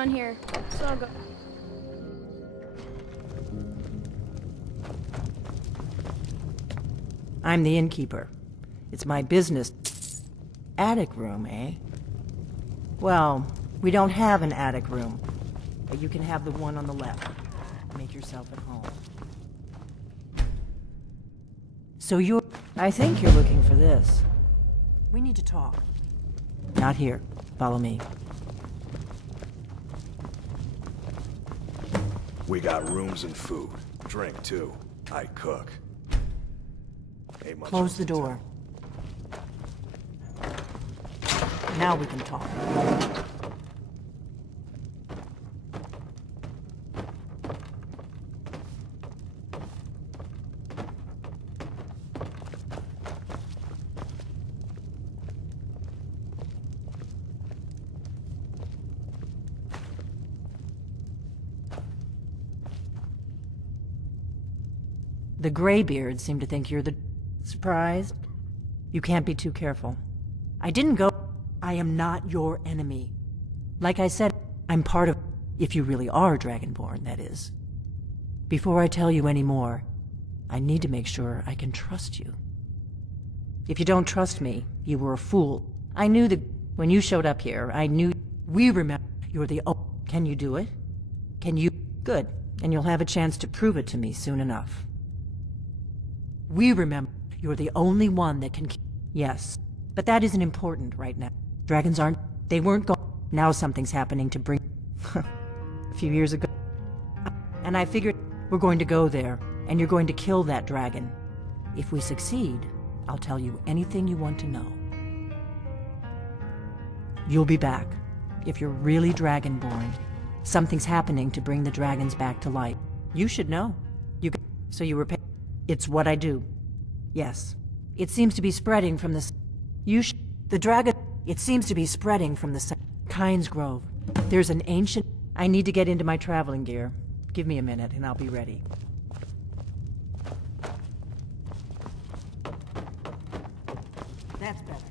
around here, so I'll go. I'm the innkeeper. It's my business. Attic room, eh? Well, we don't have an attic room, but you can have the one on the left. Make yourself at home. So I think you're looking for this. We need to talk. Not here. Follow me. We got rooms and food. Drink, too. I cook. Ain't much Close else the to door. Now we can talk. The Greybeards seem to think you're the... Surprised? You can't be too careful. I didn't go... I am not your enemy. Like I said, I'm part of... If you really are Dragonborn, that is. Before I tell you any more, I need to make sure I can trust you. If you don't trust me, you were a fool. I knew that... When you showed up here, I knew... We remember... You're the... Oh, can you do it? Can you... Good. And you'll have a chance to prove it to me soon enough. We remember you're the only one that can... Yes, but that isn't important right now. Dragons aren't... They weren't going... Now something's happening to bring... A few years ago. And I figured we're going to go there, and you're going to kill that dragon. If we succeed, I'll tell you anything you want to know. You'll be back. If you're really Dragonborn, something's happening to bring the dragons back to life. You should know. So you were... It's what I do. Yes. It seems to be spreading from the... The dragon... It seems to be spreading from the... Kynes Grove. There's an ancient... I need to get into my traveling gear. Give me a minute and I'll be ready. That's better.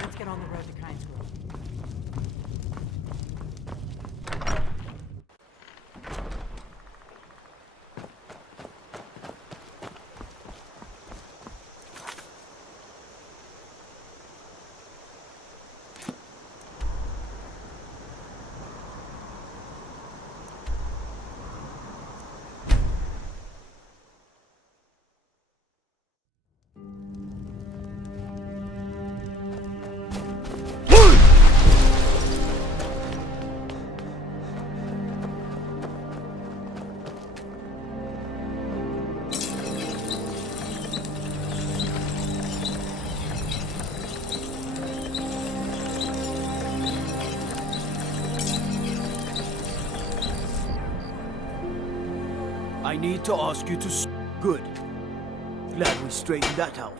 Let's get on the road to Kynes Grove. I need to ask you to Good. Glad we straightened that out.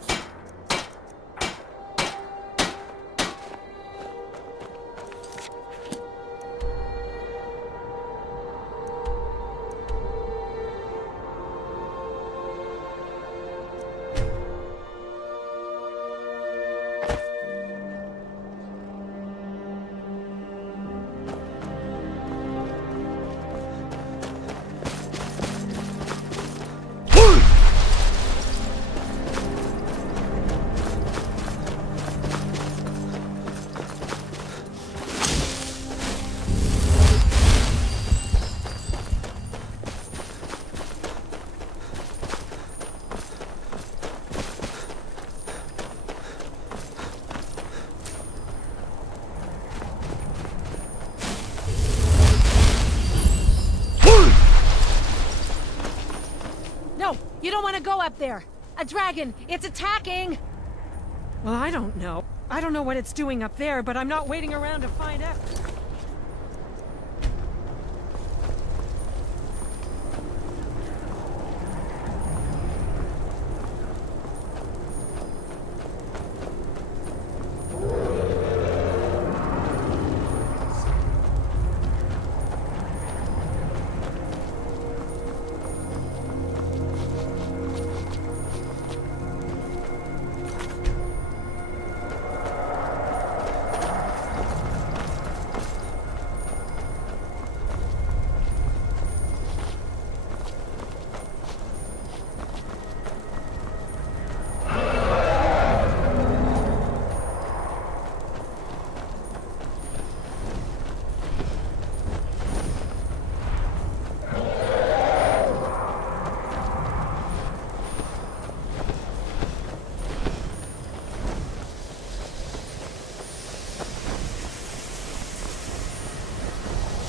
You don't want to go up there! A dragon! It's attacking! Well, I don't know. I don't know what it's doing up there, but I'm not waiting around to find out.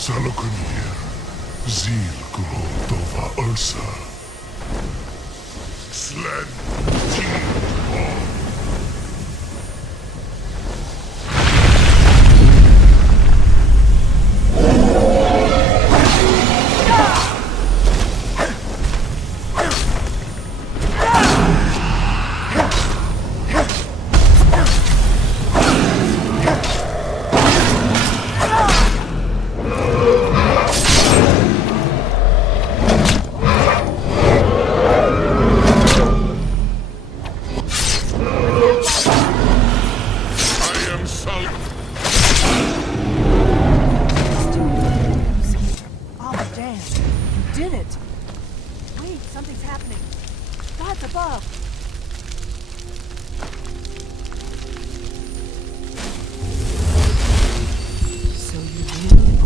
Salakunir, Zil Grotova Ursa. Sled Team. Oh, damn. You did it. Wait, something's happening. God's above. So you really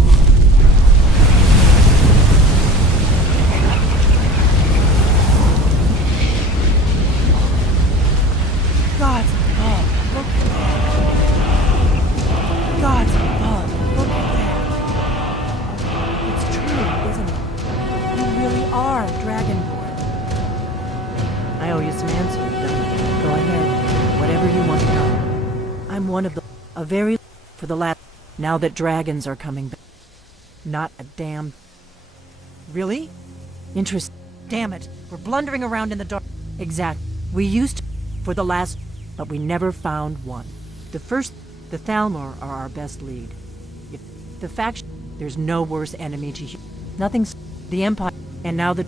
God's above. Look at that. God's above. Look at that. It's true, isn't it? You really are Dragonborn. I owe you some answers, don't I? Go ahead. Whatever you want to know. I'm one of the... for the last... Now that dragons are coming back. Not a damn... Really? Interesting. Damn it. We're blundering around in the dark. Exactly. We used to... For the last... But we never found one. The Thalmor are our best lead. If the faction... There's no worse enemy to... Nothing's... The Empire... And now the...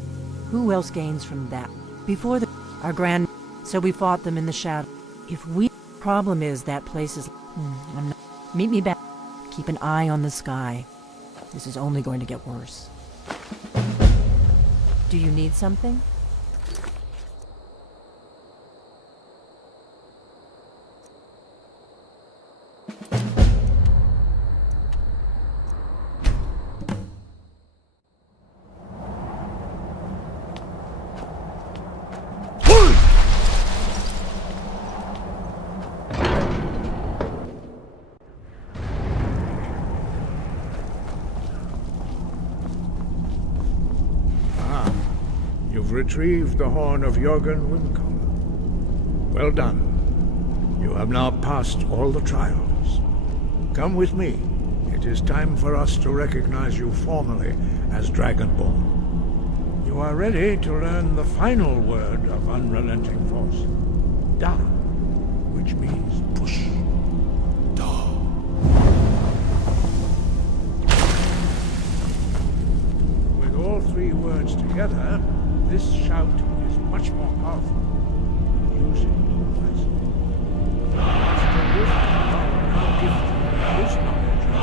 Who else gains from that? Before the... Our grand... So we fought them in the shadow. If we... Problem is that place is... I'm not... Meet me back. Keep an eye on the sky. This is only going to get worse. Do you need something? You've retrieved the horn of Jorgen Windcaller. Well done. You have now passed all the trials. Come with me. It is time for us to recognize you formally as Dragonborn. You are ready to learn the final word of unrelenting force. Da, which means push. Da. With all three words together, this shout is much more powerful. Use it wisely. Master Wolf now gives you his knowledge of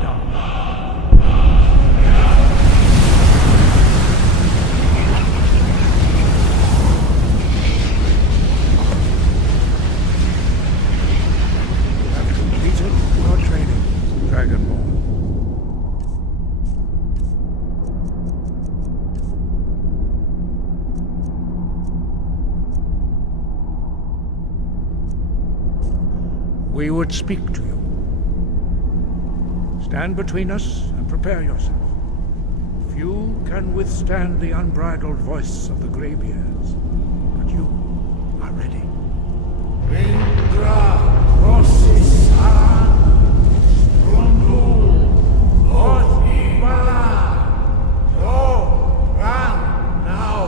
Da. You have completed your training, Dragonborn. We would speak to you. Stand between us and prepare yourself. Few can withstand the unbridled voice of the Greybeards, but you are ready. Indra, Rossi, Saran, Rundu, Othi, Bala, Go, Ran, now.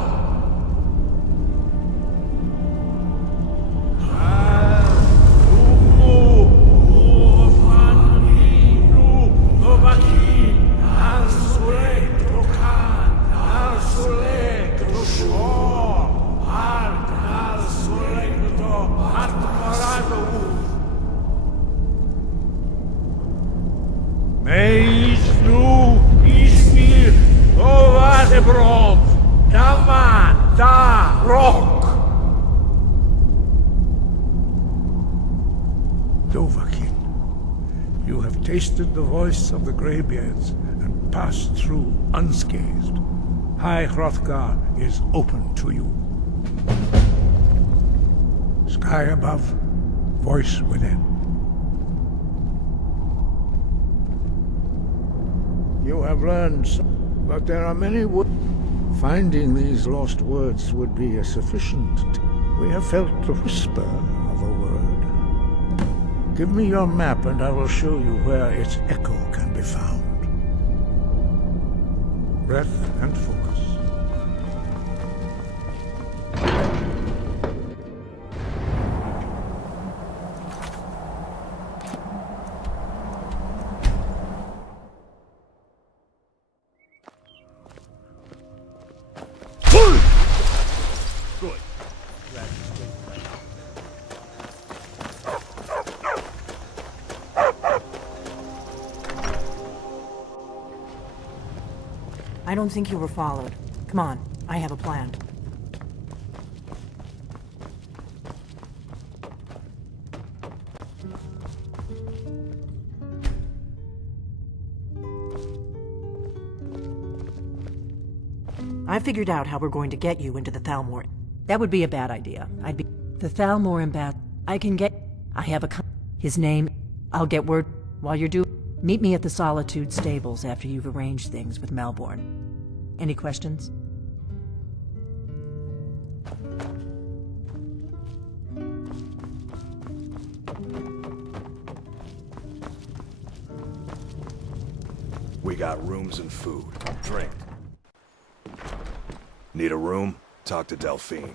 Dovahkiin, you have tasted the voice of the Greybeards and passed through unscathed. High Hrothgar is open to you. Sky above, voice within. You have learned some, but there are many Finding these lost words would be sufficient. We have felt the whisper of a word. Give me your map and I will show you where its echo can be found. Breath and focus. Good. I don't think you were followed. Come on, I have a plan. I figured out how we're going to get you into the Thalmor. That would be a bad idea. I'd be... The Thalmor ambassador. I can get... I have a... His name... I'll get word... While you're meet me at the Solitude Stables after you've arranged things with Melbourne. Any questions? We got rooms and food. Drink. Need a room? Talk to Delphine.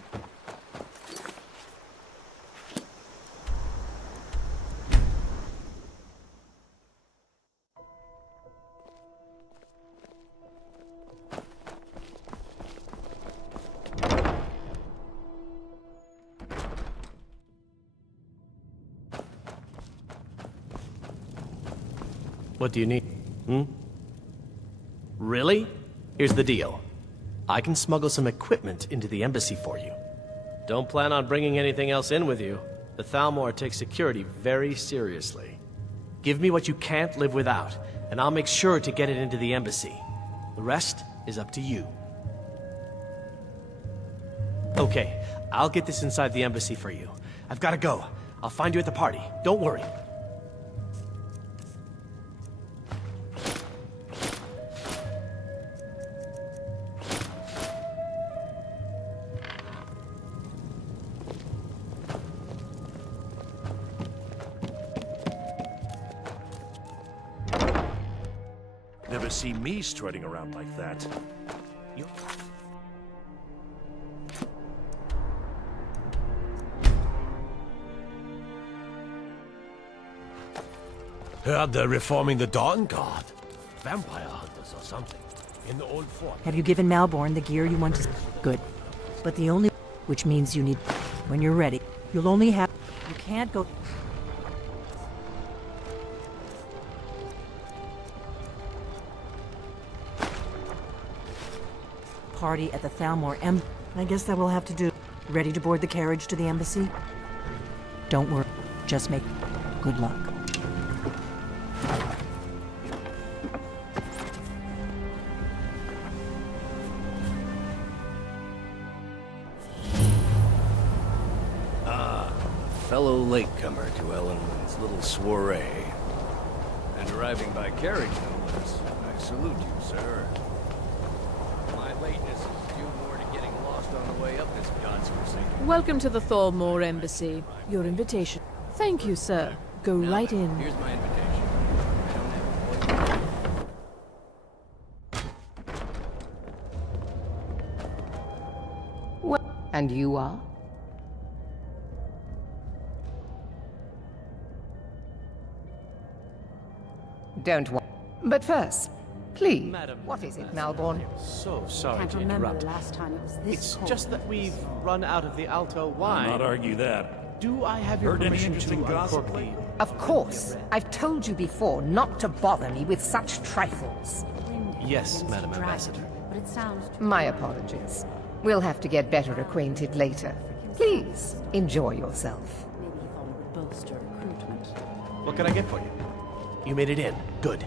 What do you need? Really? Here's the deal. I can smuggle some equipment into the embassy for you. Don't plan on bringing anything else in with you. The Thalmor takes security very seriously. Give me what you can't live without, and I'll make sure to get it into the embassy. The rest is up to you. Okay, I'll get this inside the embassy for you. I've gotta go. I'll find you at the party. Don't worry. Never see me strutting around like that. Heard they're reforming the Dawn Guard. Vampire hunters or something. In the old fort. Have you given Malborn the gear you want to... Good. But the only... Which means you need... When you're ready. You'll only have... You can't go... Party at the Thalmor I guess that will have to do. Ready to board the carriage to the embassy? Don't worry. Just make... Good luck. Fellow latecomer to Ellenwood's little soiree. And arriving by carriage, no less. I salute you, sir. My lateness is due more to getting lost on the way up this god's forsaken. Welcome to the Thalmor Embassy. Your invitation. Thank you, sir. Go right in. Here's my invitation. I don't have Well, and you are? Don't want. But first, please. Madam, What is it, Malborn? So sorry Can't to remember interrupt. the last time it was this It's cold. just that we've run out of the Alto wine. Not argue that. Do I have your Heard any permission to interesting gossip uncork the... lately? Of course. I've told you before not to bother me with such trifles. Yes, Against Madam the dragon, Ambassador. But it sounds... My apologies. We'll have to get better acquainted later. Please, enjoy yourself. Maybe he thought it would bolster recruitment. What can I get for you? You made it in. Good.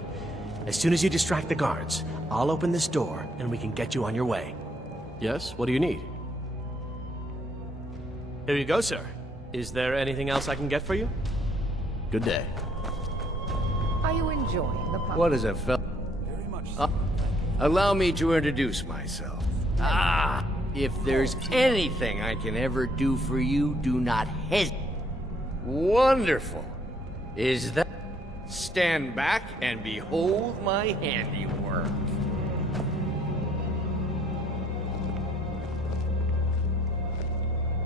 As soon as you distract the guards, I'll open this door and we can get you on your way. Yes? What do you need? Here you go, sir. Is there anything else I can get for you? Good day. Are you enjoying the party? What is it, Phil? Very much Allow me to introduce myself. Ah, if there's anything I can ever do for you, do not hesitate. Wonderful. Is that... Stand back and behold my handiwork.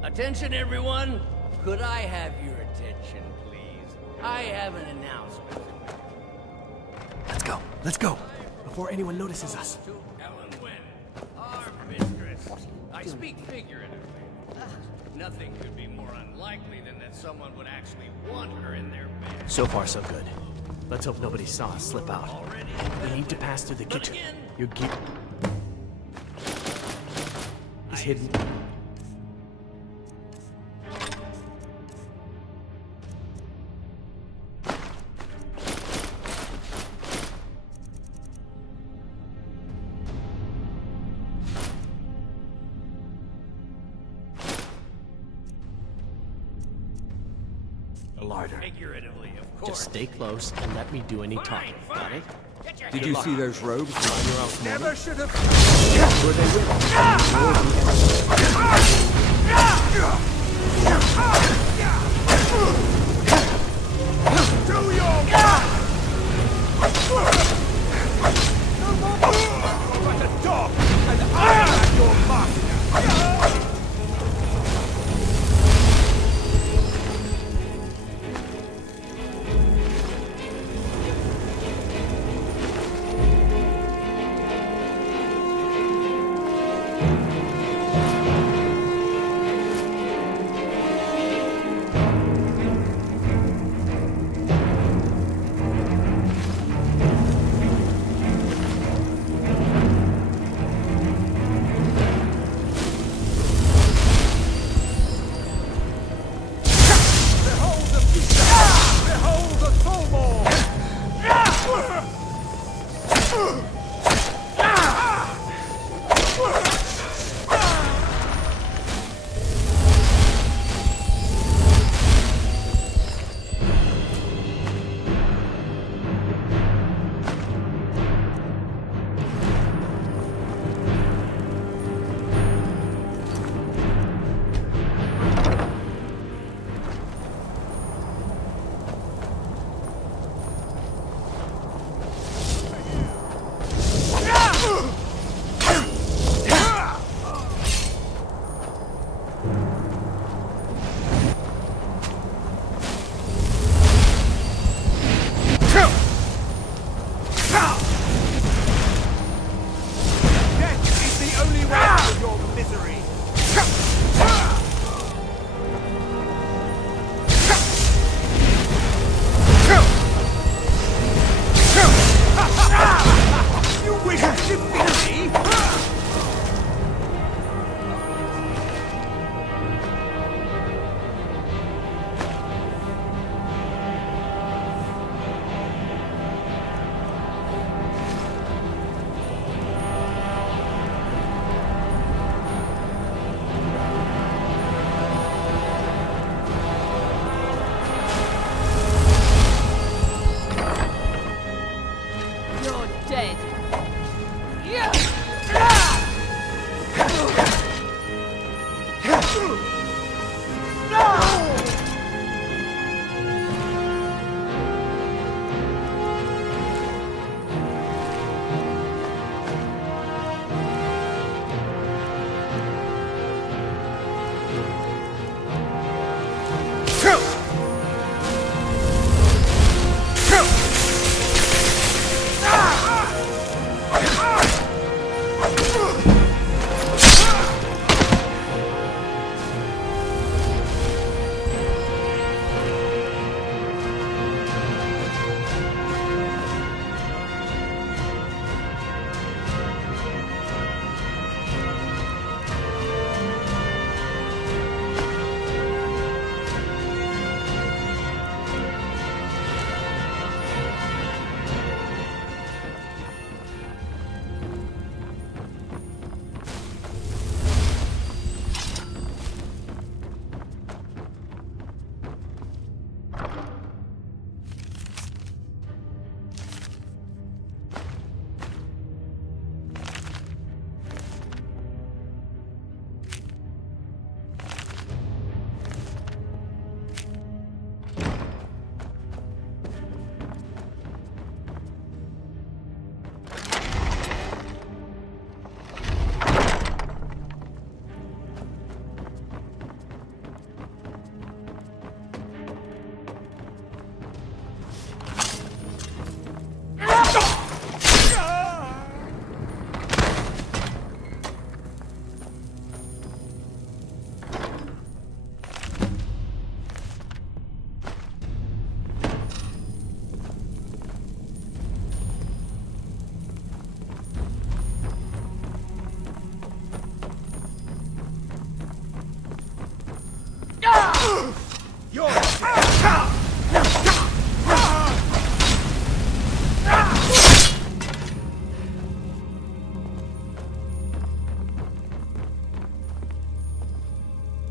Attention, everyone. Could I have your attention, please? I have an announcement. Let's go. Before anyone notices us. To Ellen Wynn, our mistress. I speak figuratively. Nothing could be more unlikely than that someone would actually want her in their bed. So far, so good. Let's hope nobody saw us slip out. Already? We need to pass through the kitchen. again? Your gear is hidden. The larder. Figuratively, of course. Just stay close and let me do any talking. Got it? Did you see those robes lying around this morning? Never should have. Were they Do your best! Like a dog, and I am your master!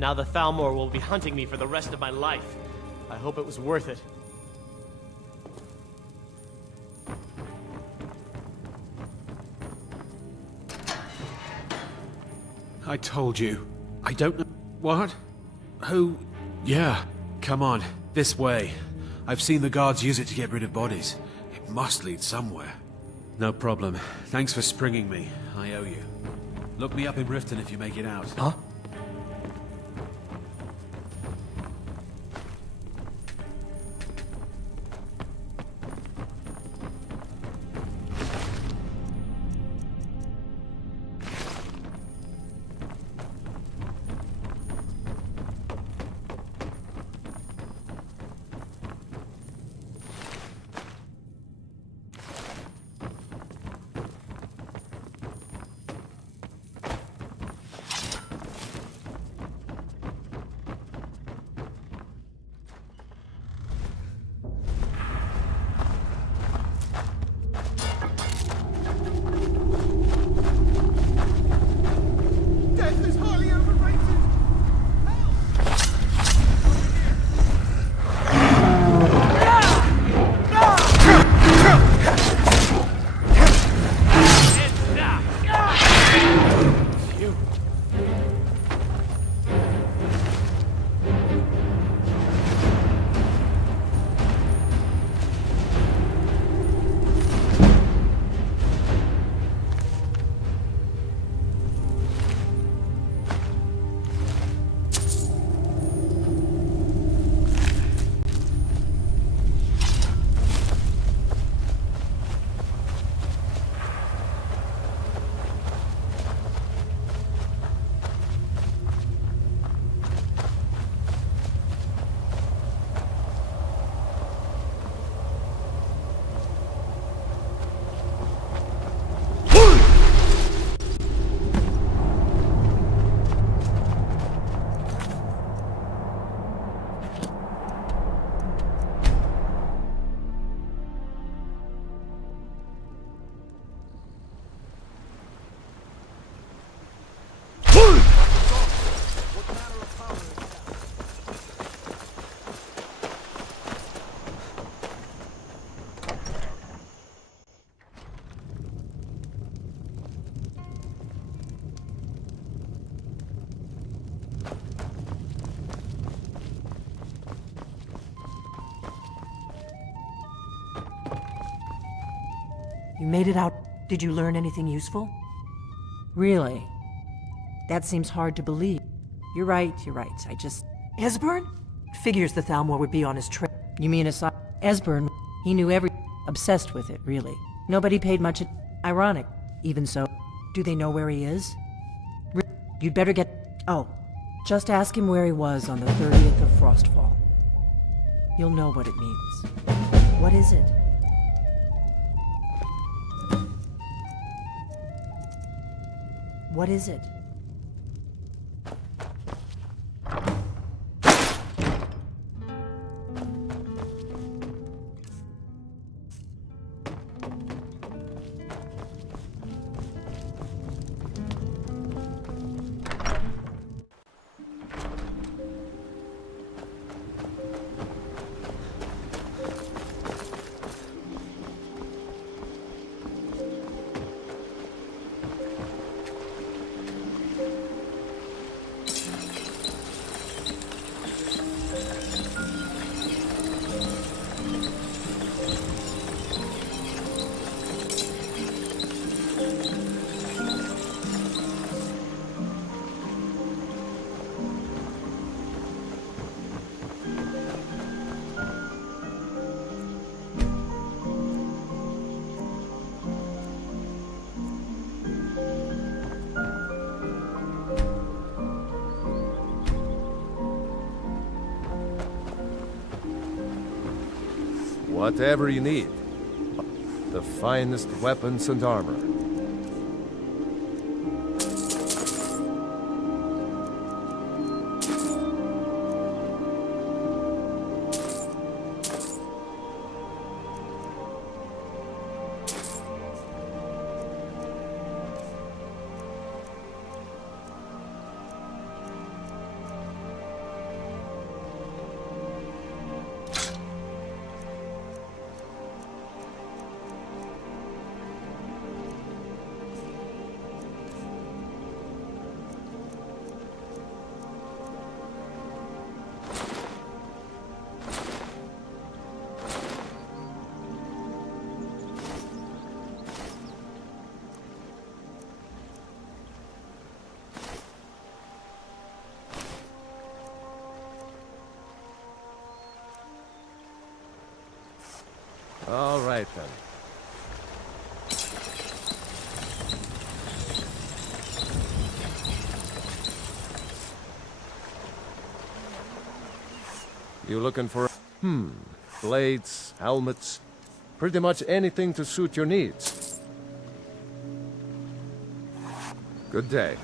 now the Thalmor will be hunting me for the rest of my life. I hope it was worth it. I told you. I don't know... What? Who? Yeah. Come on. This way. I've seen the guards use it to get rid of bodies. It must lead somewhere. No problem. Thanks for springing me. I owe you. Look me up in Riften if you make it out. Huh? Death is highly overrated! You made it out. Did you learn anything useful? Really? That seems hard to believe. You're right. I just... Esbern? Figures the Thalmor would be on his trail. You mean aside... Esbern, he knew every... Obsessed with it, really. Nobody paid much... Ironic. Even so, do they know where he is? You'd better get... Oh, just ask him where he was on the 30th of Frostfall. You'll know what it means. What is it? What is it? Whatever you need. The finest weapons and armor. All right, then. You looking for... blades, helmets, pretty much anything to suit your needs. Good day.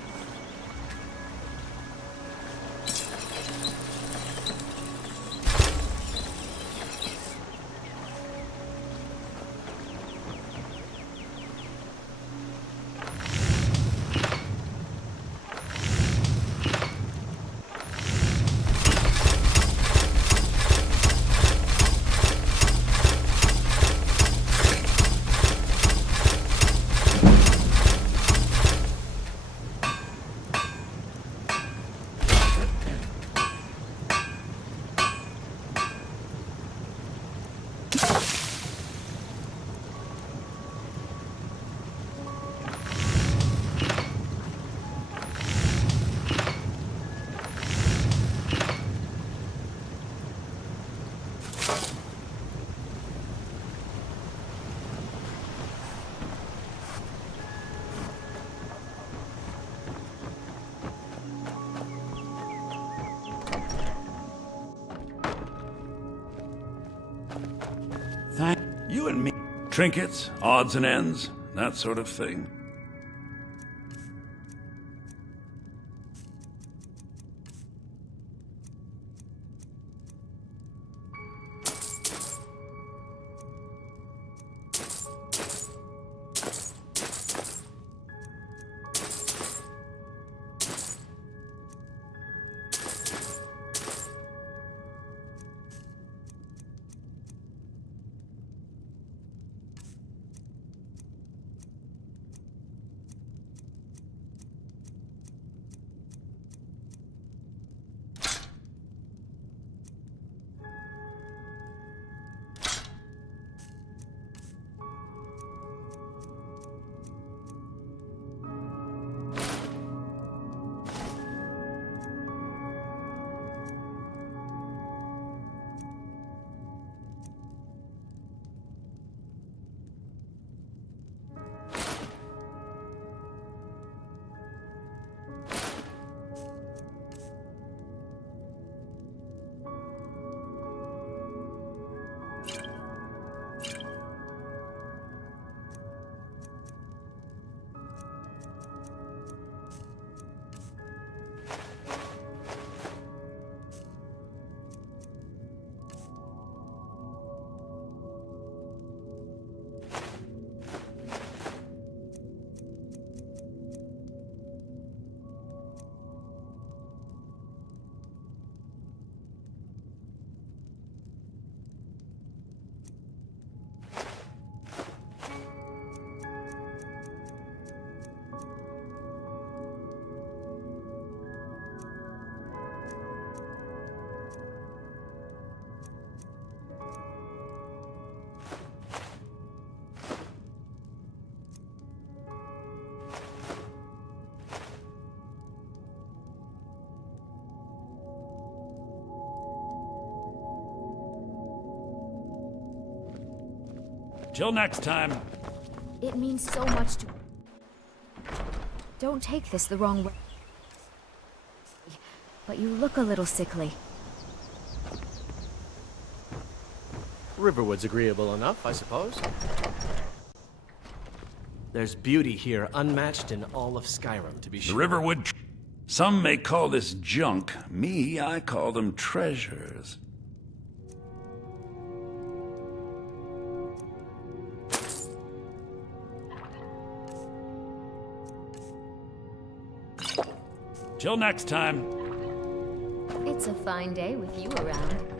You and me. Trinkets, odds and ends, that sort of thing. Till next time. It means so much to... Don't take this the wrong way. But you look a little sickly. Riverwood's agreeable enough, I suppose. There's beauty here unmatched in all of Skyrim, to be The sure. Riverwood... Some may call this junk. Me, I call them treasures. Till next time. It's a fine day with you around.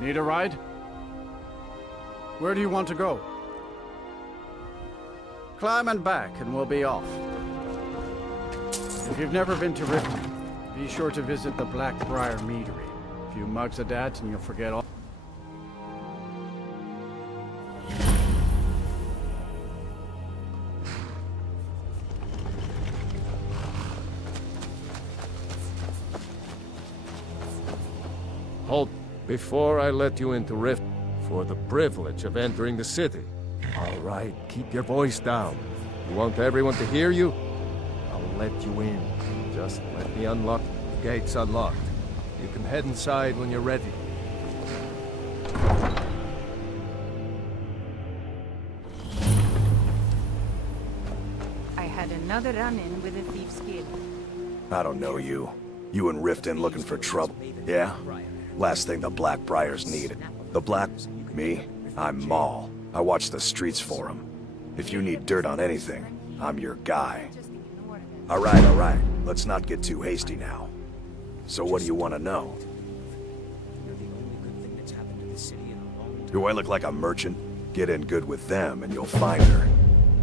Need a ride? Where do you want to go? Climb and back, and we'll be off. If you've never been to Riften, be sure to visit the Blackbriar Meadery. A few mugs of that, and you'll forget all. Halt before I let you into Rift for the privilege of entering the city. All right, keep your voice down. You want everyone to hear you? I'll let you in. Just let me unlock the gates unlocked. You can head inside when you're ready. I had another run-in with a thief's kid. I don't know you. You and Riften looking for trouble, yeah? Last thing the Blackbriars need. The Black... me? I'm Maul. I watch the streets for them. If you need dirt on anything, I'm your guy. Alright. Let's not get too hasty now. So what do you want to know? Do I look like a merchant? Get in good with them and you'll find her.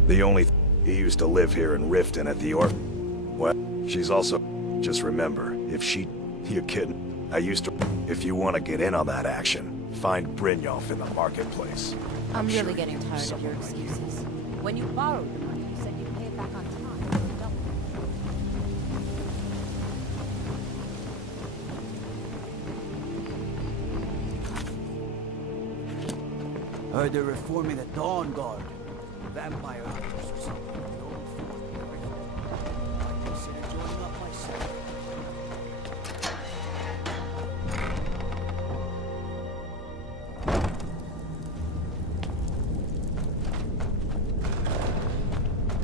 The only he used to live here in Riften at the Well, she's also... Just remember, if she... You kidding? I used to... If you want to get in on that action, find Brynjolf in the marketplace. I'm really getting tired of your excuses. When you borrowed the money, you said you'd pay it back on time. Heard they're reforming the Dawn Guard. Vampire hunters or something. I consider joining up myself.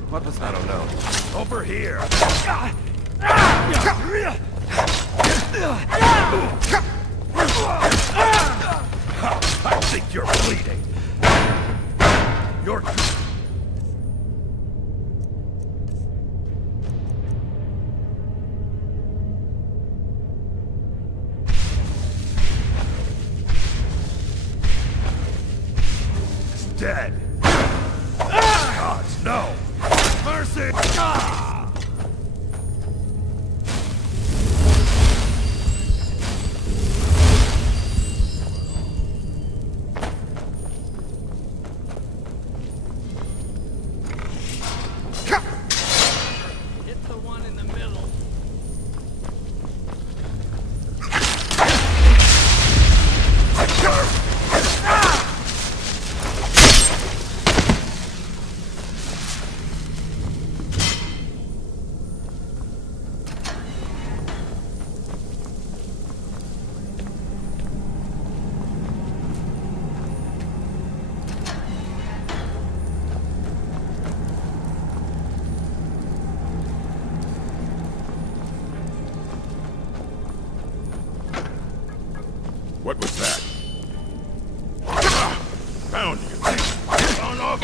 What was that? I don't know. Over here! I think you're bleeding. You're... It's dead. Gods, no! Mercy! Hit the one in the middle. What was that? Found you. Found off.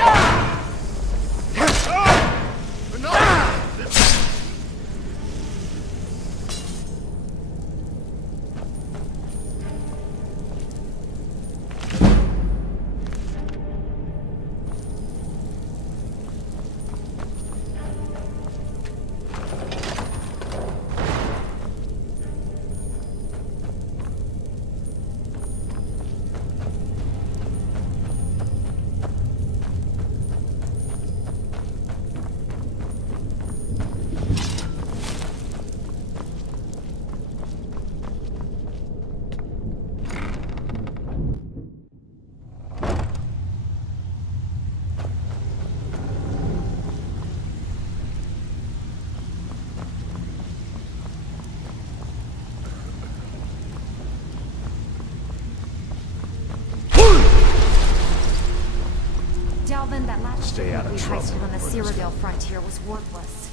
Dalvin, that last Stay out of we trouble. heisted on the Cyrodiil frontier was worthless.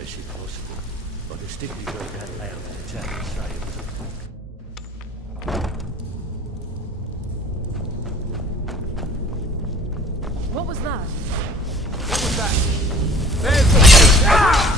Is it possible? But the sticky girl got lamb to tell us I was What was that? What was that? There's the... Ah!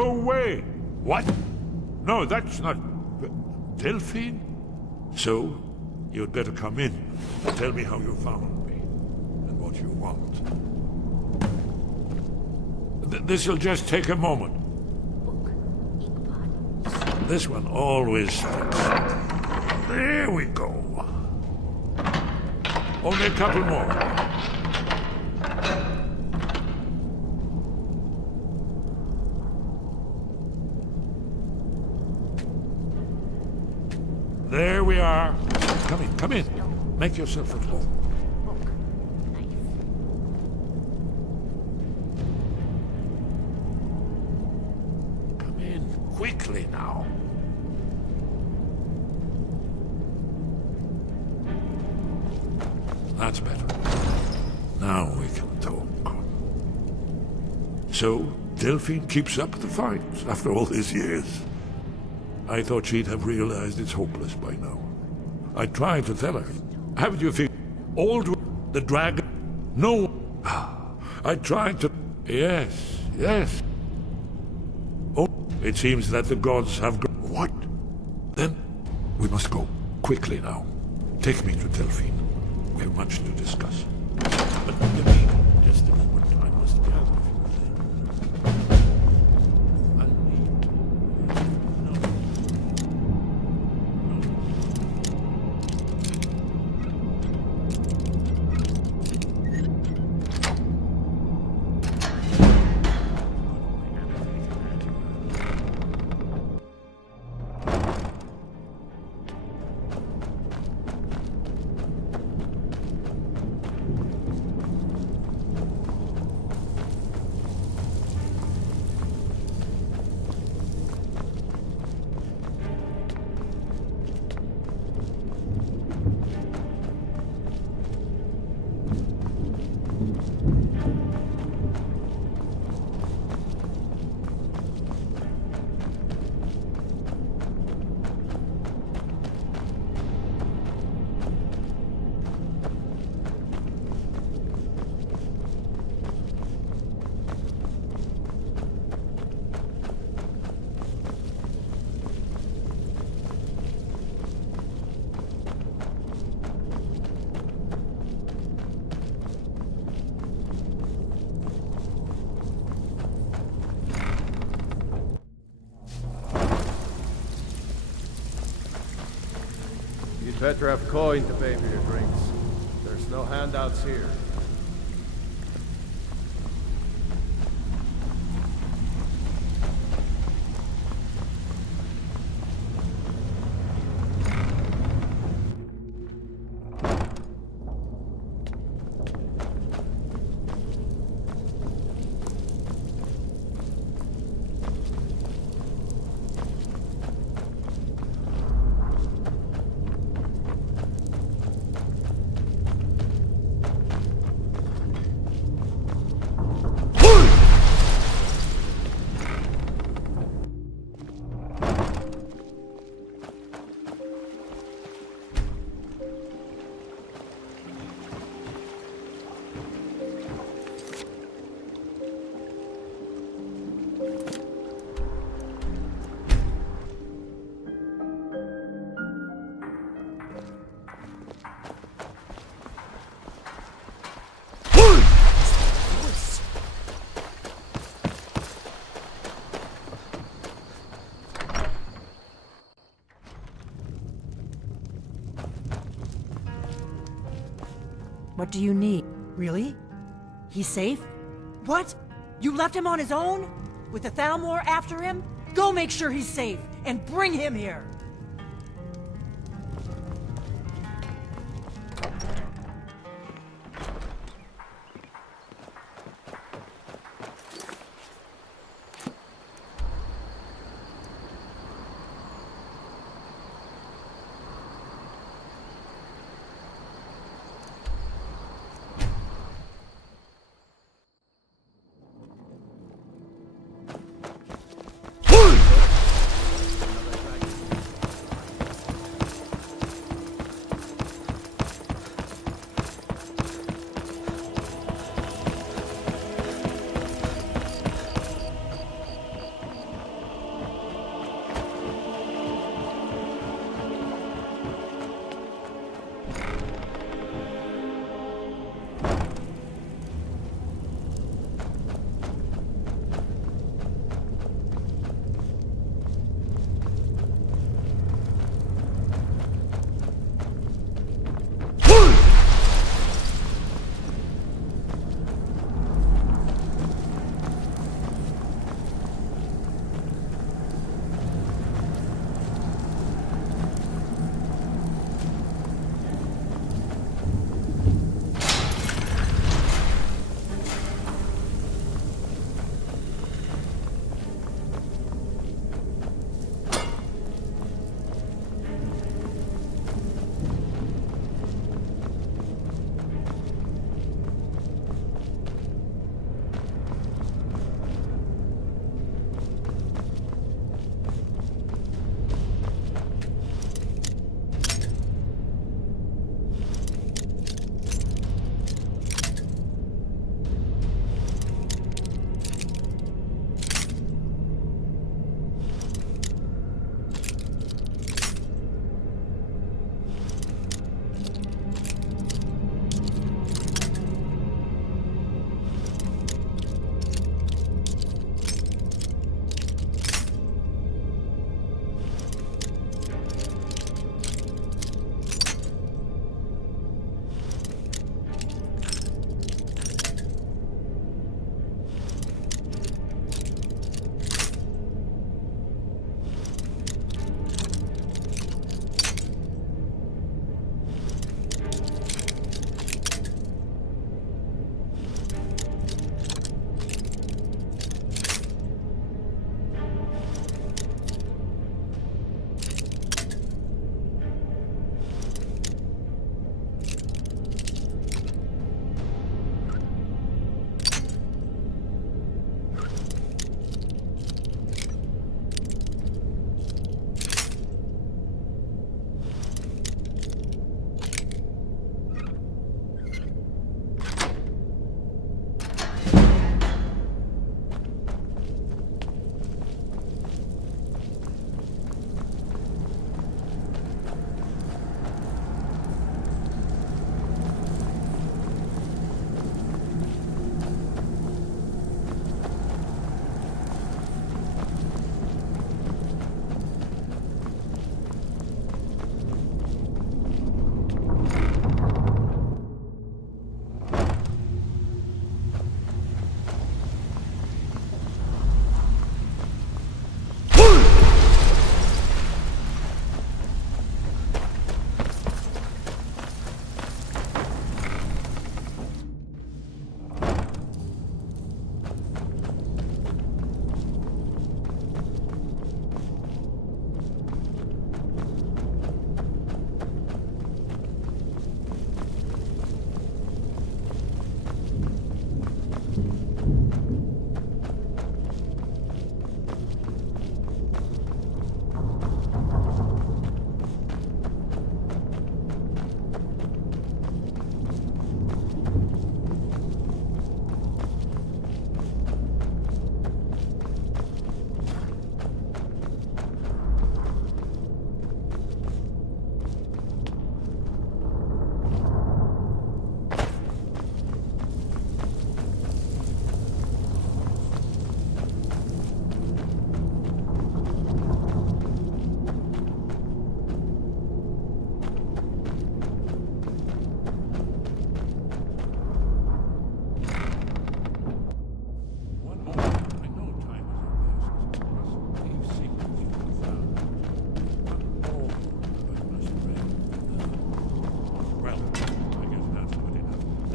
Go away! What? No, that's not... Delphine? So, you'd better come in. Tell me how you found me, and what you want. This'll just take a moment. This one always sticks. There we go. Only a couple more. There we are. Come in. Make yourself at home. Come in quickly now. That's better. Now we can talk. So, Delphine keeps up the fight after all these years. I thought she'd have realized it's hopeless by now. I tried to tell her. Haven't you figured? Old the dragon? No. I tried to... Yes. Oh, it seems that the gods have... What? Then we must go. Quickly now. Take me to Delphine. We have much to discuss. But give me just a moment. I must gather a few things. You'd better have coin to pay for your drinks. There's no handouts here. What do you need? Really? He's safe? What? You left him on his own? With the Thalmor after him? Go make sure he's safe, and bring him here!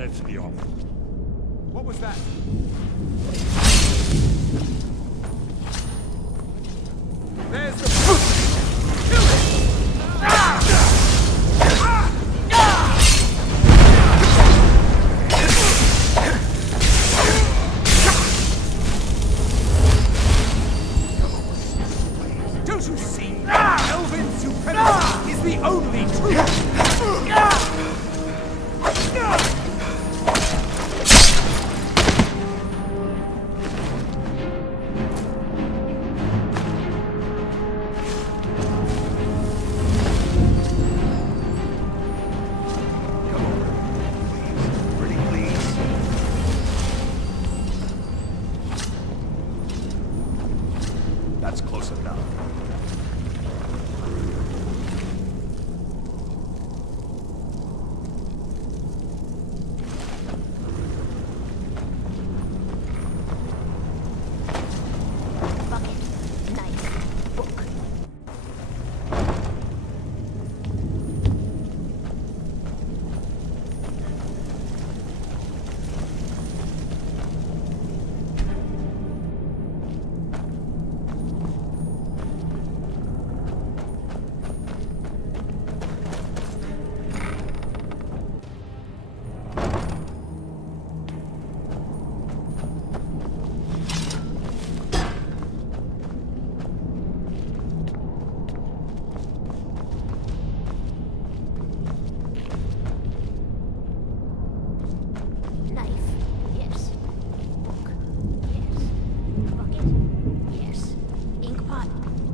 Let's be off. What was that? There's the... Kill it! Don't you see? Elven supremacy is the only truth! That's close enough.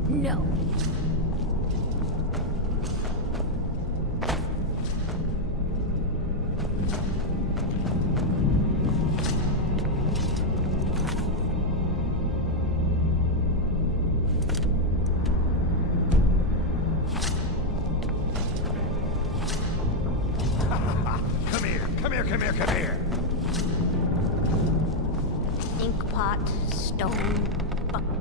No. Come here, come here, come here, come here. Ink pot, stone, bucket.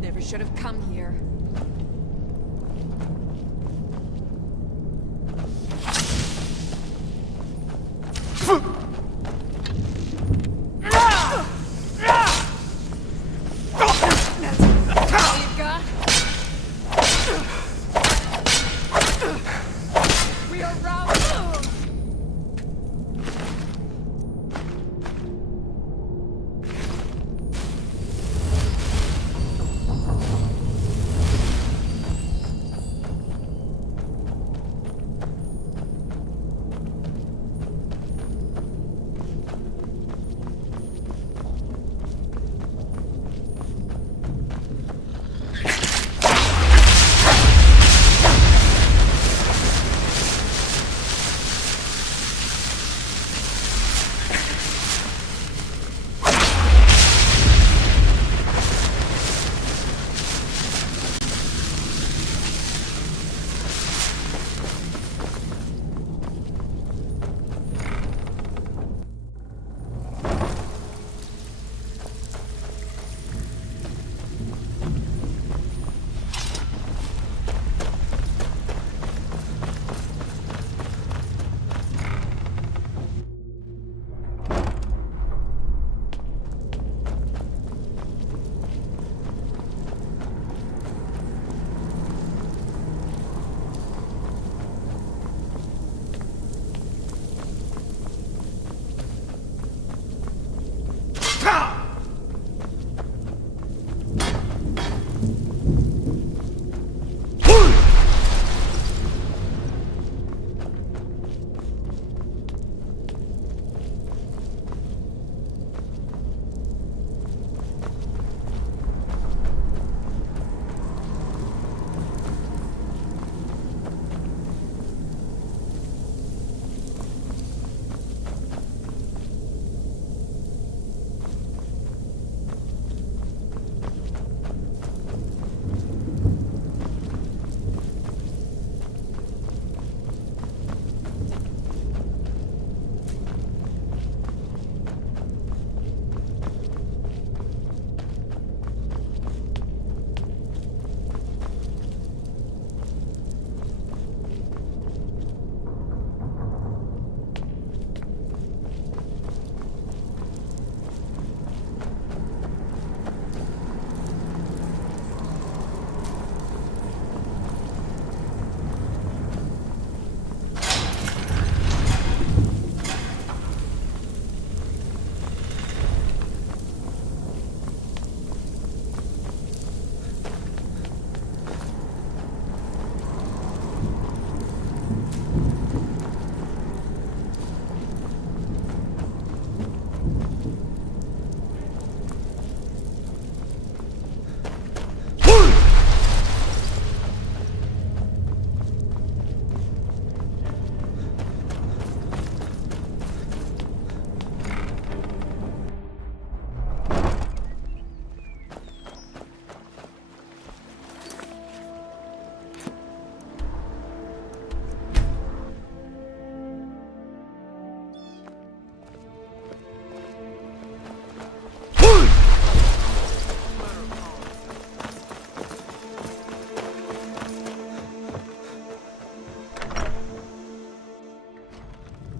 Never should have come here. That's all you got? We are round.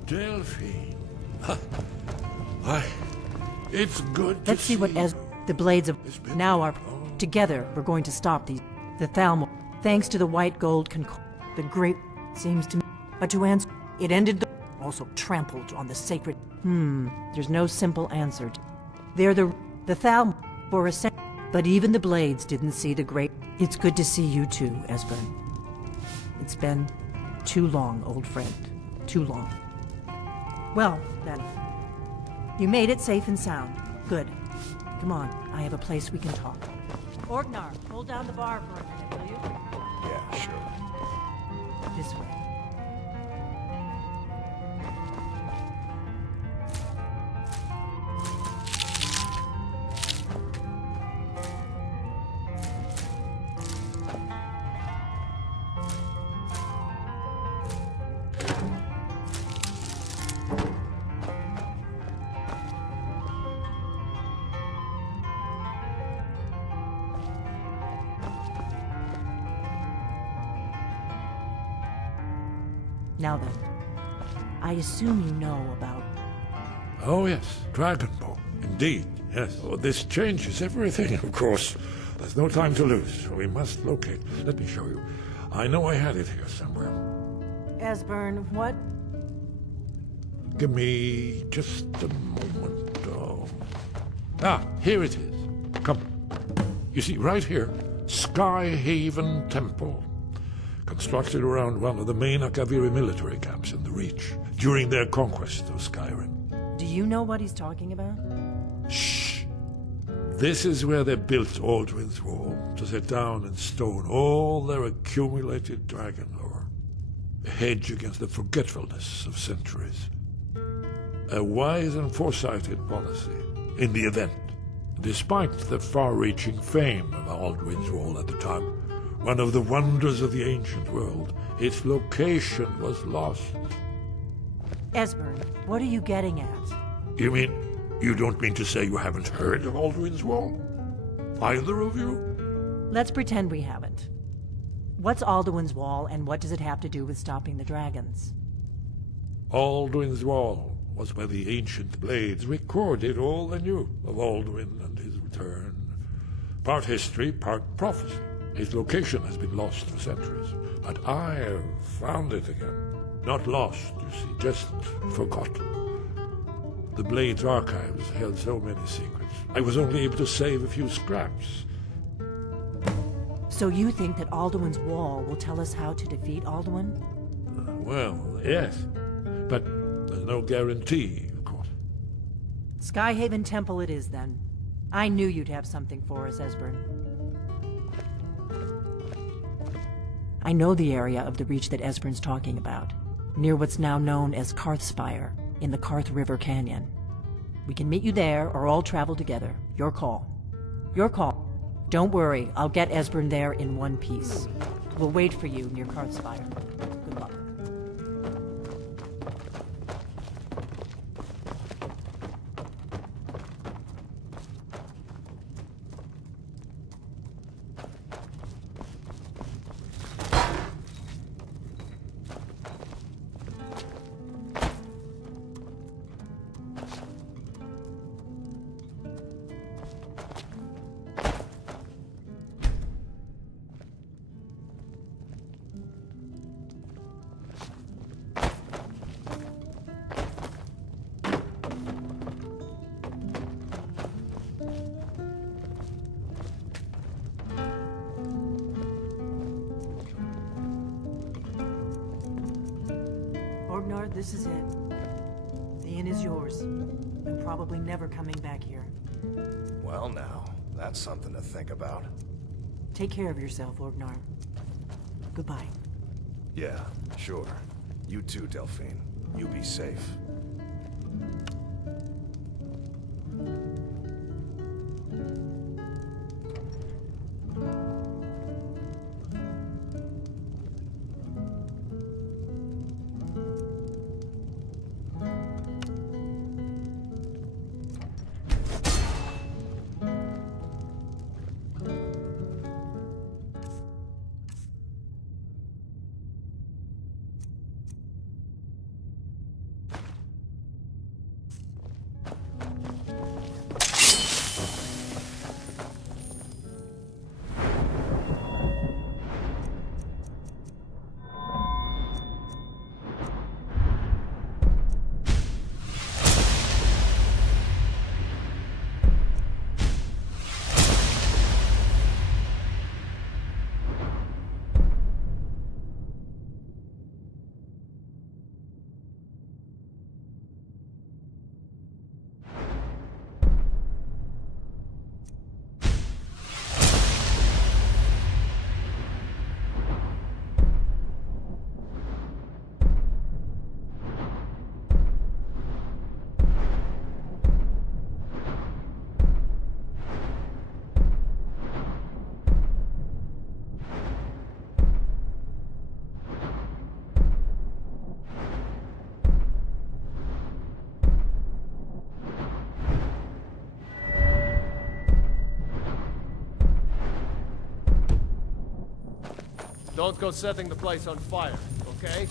Delphine. It's good to Let's see what the blades of now are. Together, we're going to stop the Thalmor. Thanks to the white gold the great seems to me. But to answer, it ended also trampled on the sacred. There's no simple answer. They're the Thalmor for a second. But even the blades didn't see the great. It's good to see you too, Esbern. It's been too long, old friend. Too long. Well, then. You made it safe and sound. Good. Come on, I have a place we can talk. Orgnar, hold down the bar for a minute, will you? Yeah, sure. This way. Now then, I assume you know about... Oh yes, Dragonborn. Indeed, yes. Oh, this changes everything, of course. There's no time to lose. We must locate. Let me show you. I know I had it here somewhere. Esbern, what? Give me just a moment. Here it is. Come. You see, right here, Skyhaven Temple. Constructed around one of the main Akaviri military camps in the Reach during their conquest of Skyrim. Do you know what he's talking about? Shh! This is where they built Alduin's Wall, to set down in stone all their accumulated dragon lore. A hedge against the forgetfulness of centuries. A wise and foresighted policy, in the event. Despite the far-reaching fame of Alduin's Wall at the time, one of the wonders of the ancient world, its location was lost. Esbern, what are you getting at? You mean, you don't mean to say you haven't heard of Alduin's Wall? Either of you? Let's pretend we haven't. What's Alduin's Wall, and what does it have to do with stopping the dragons? Alduin's Wall was where the ancient blades recorded all they knew of Alduin and his return. Part history, part prophecy. His location has been lost for centuries, but I have found it again. Not lost, you see, just forgotten. The Blade's archives held so many secrets. I was only able to save a few scraps. So you think that Alduin's Wall will tell us how to defeat Alduin? Well, yes, but there's no guarantee, of course. Skyhaven Temple it is, then. I knew you'd have something for us, Esbern. I know the area of the Reach that Esbern's talking about, near what's now known as Karthspire, in the Karth River Canyon. We can meet you there, or all travel together. Your call. Your call. Don't worry, I'll get Esbern there in one piece. We'll wait for you near Karthspire. Good luck. Orgnar, this is it. The inn is yours. I'm probably never coming back here. Well now, that's something to think about. Take care of yourself, Orgnar. Goodbye. Yeah, sure. You too, Delphine. You be safe. Don't go setting the place on fire, okay?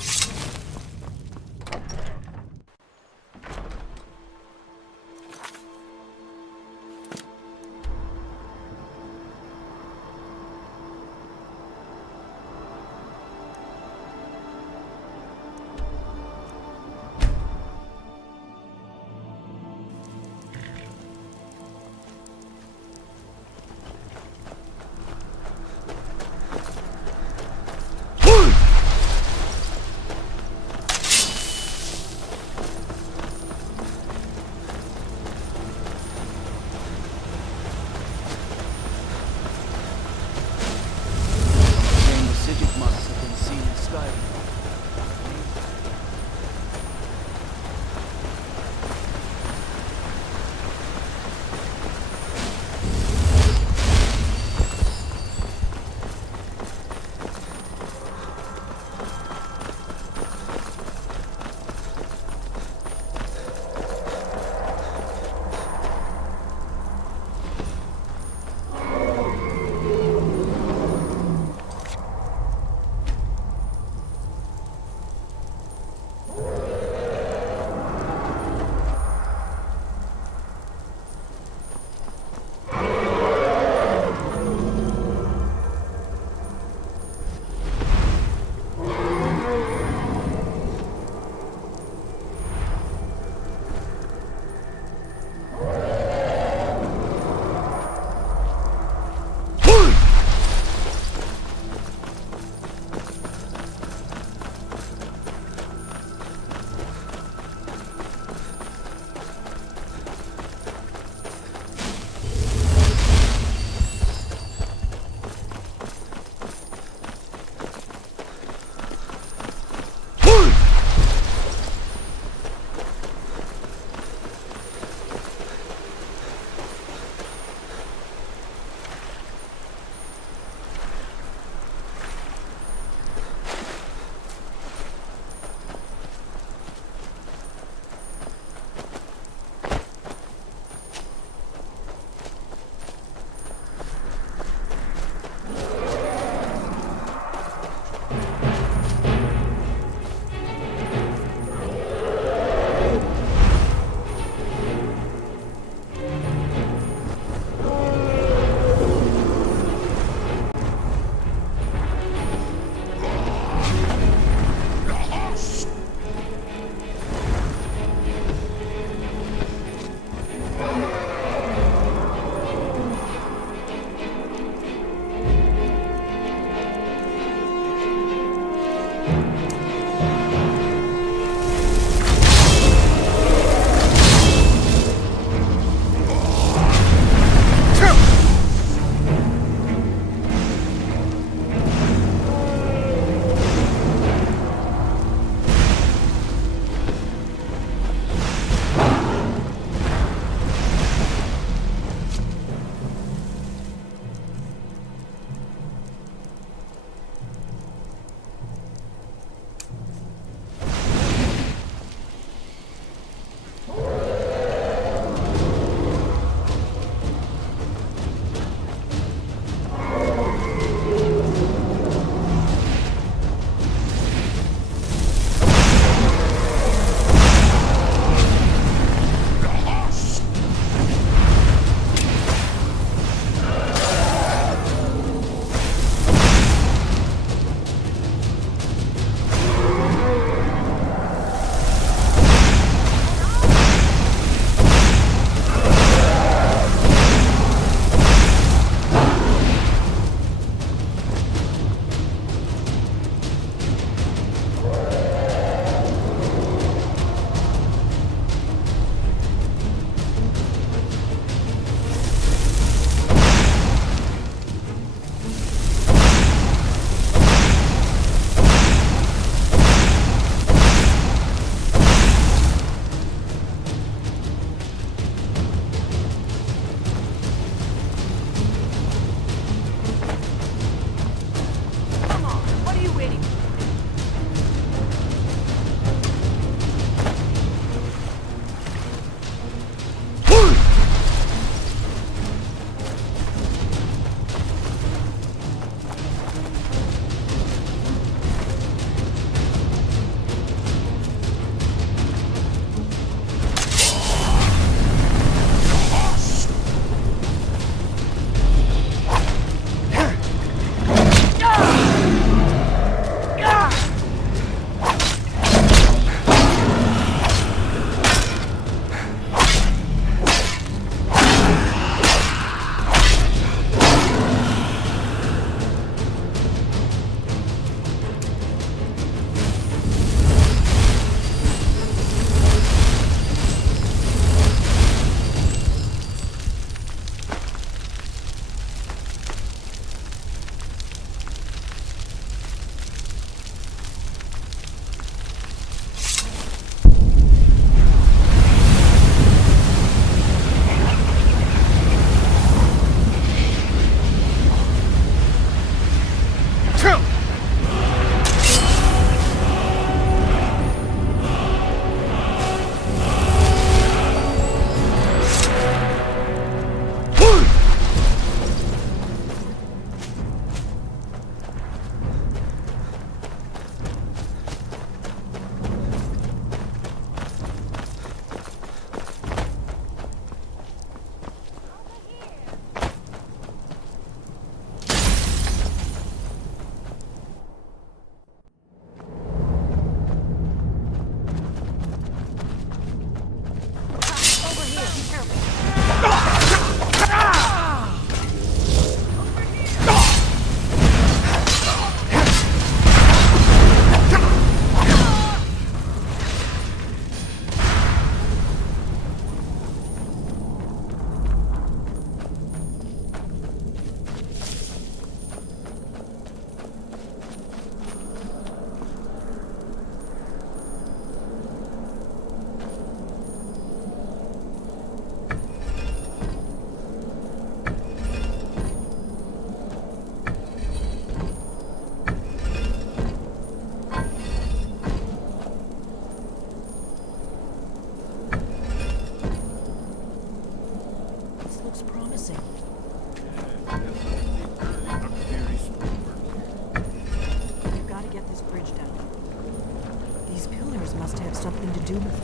do with it?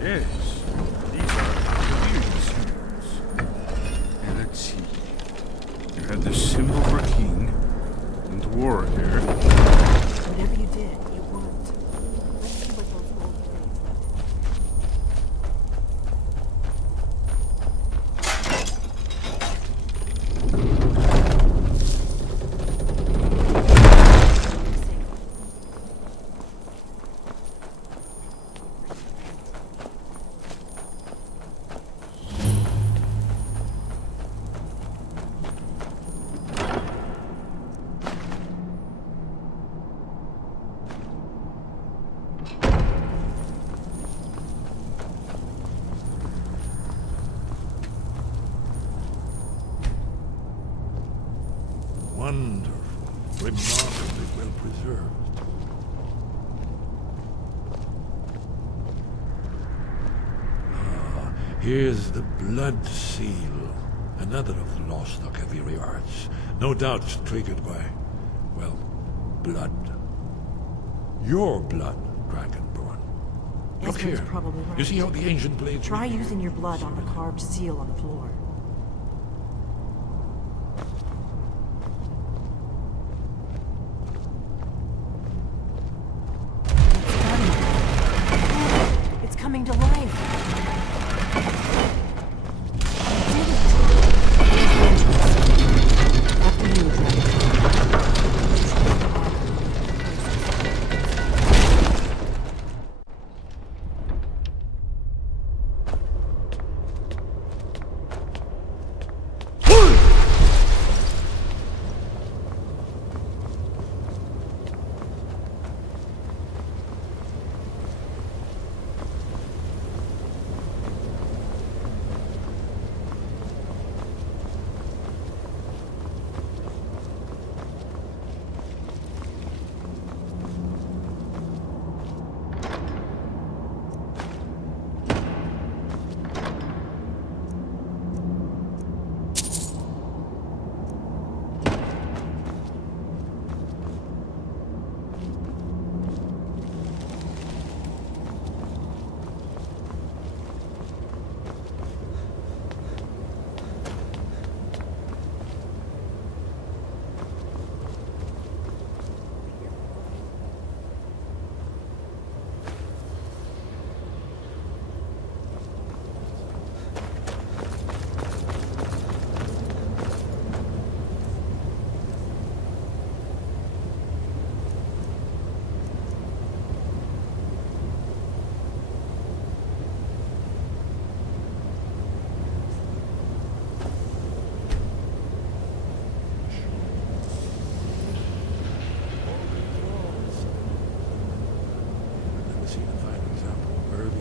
Yes, these are Kaviri symbols. And let's see. You have the symbol for king and warrior. Whatever you did, it worked. Let's see what those old things left. Wonderful. Remarkably well preserved. Here's the blood seal. Another of the lost Akaviri arts. No doubt triggered by, well, blood. Your blood, Dragonborn. Look Esmer's here. probably right. You see how the ancient blades... Try using your blood on the carved seal on the floor. It's coming to life. After you,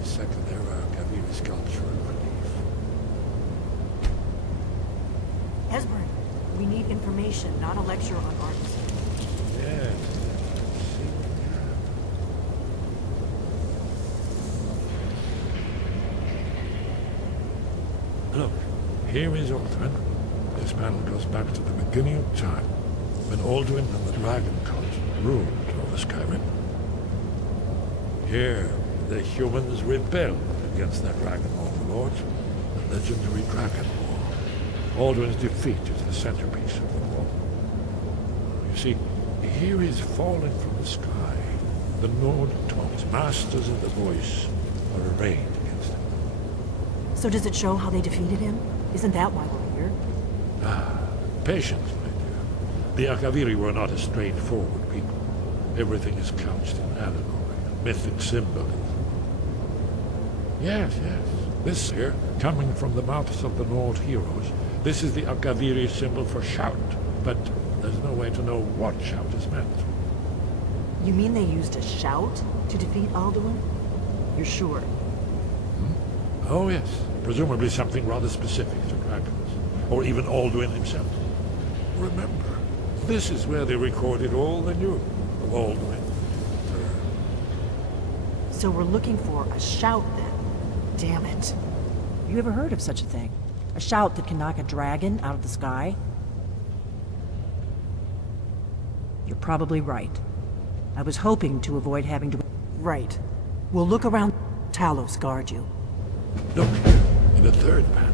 Second-era Kaviri sculpture and relief. Esbern, we need information, not a lecture on art. Yes. Look, here is Alduin. This panel goes back to the beginning of time, when Alduin and the Dragon Cult ruled over Skyrim. Here, the humans rebelled against their dragon overlords, the legendary Dragon War. Alduin's defeat is the centerpiece of the war. You see, here is falling from the sky. The Nord Tops, masters of the voice, are arrayed against him. So does it show how they defeated him? Isn't that why we're here? Ah, patience, my dear. The Akaviri were not a straightforward people. Everything is couched in allegory and mythic symbolism. Yes, yes. This here, coming from the mouths of the Nord heroes, this is the Akaviri symbol for shout, but there's no way to know what shout is meant. You mean they used a shout to defeat Alduin? You're sure? Oh yes, presumably something rather specific to dragons, or even Alduin himself. Remember, this is where they recorded all they knew of Alduin. So we're looking for a shout then. Damn it. You ever heard of such a thing? A shout that can knock a dragon out of the sky? You're probably right. I was hoping to avoid having to... Right. We'll look around. Talos guard you. Look, in the third panel.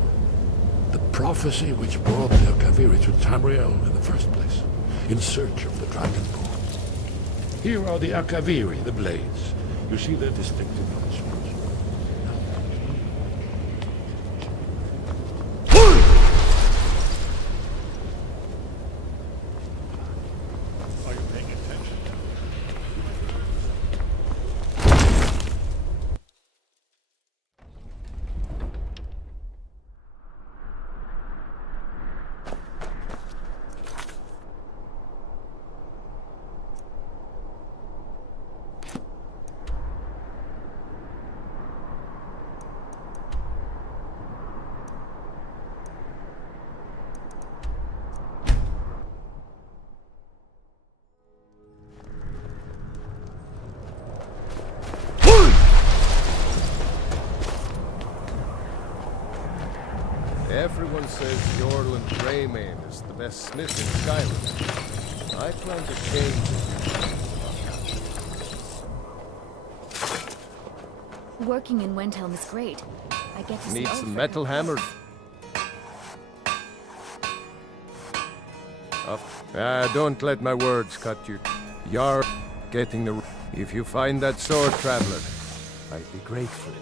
The prophecy which brought the Akaviri to Tamriel in the first place, in search of the Dragonborn. Here are the Akaviri, the blades. You see their distinctive notes. Are you paying attention? Everyone says Jorlund Greymane is the best smith in Skyrim. I plan to change it. Working in Wendhelm is great. I get to Need see some Ulfric. metal hammer? Don't let my words cut you. You're getting the... If you find that sword, traveler, I'd be grateful.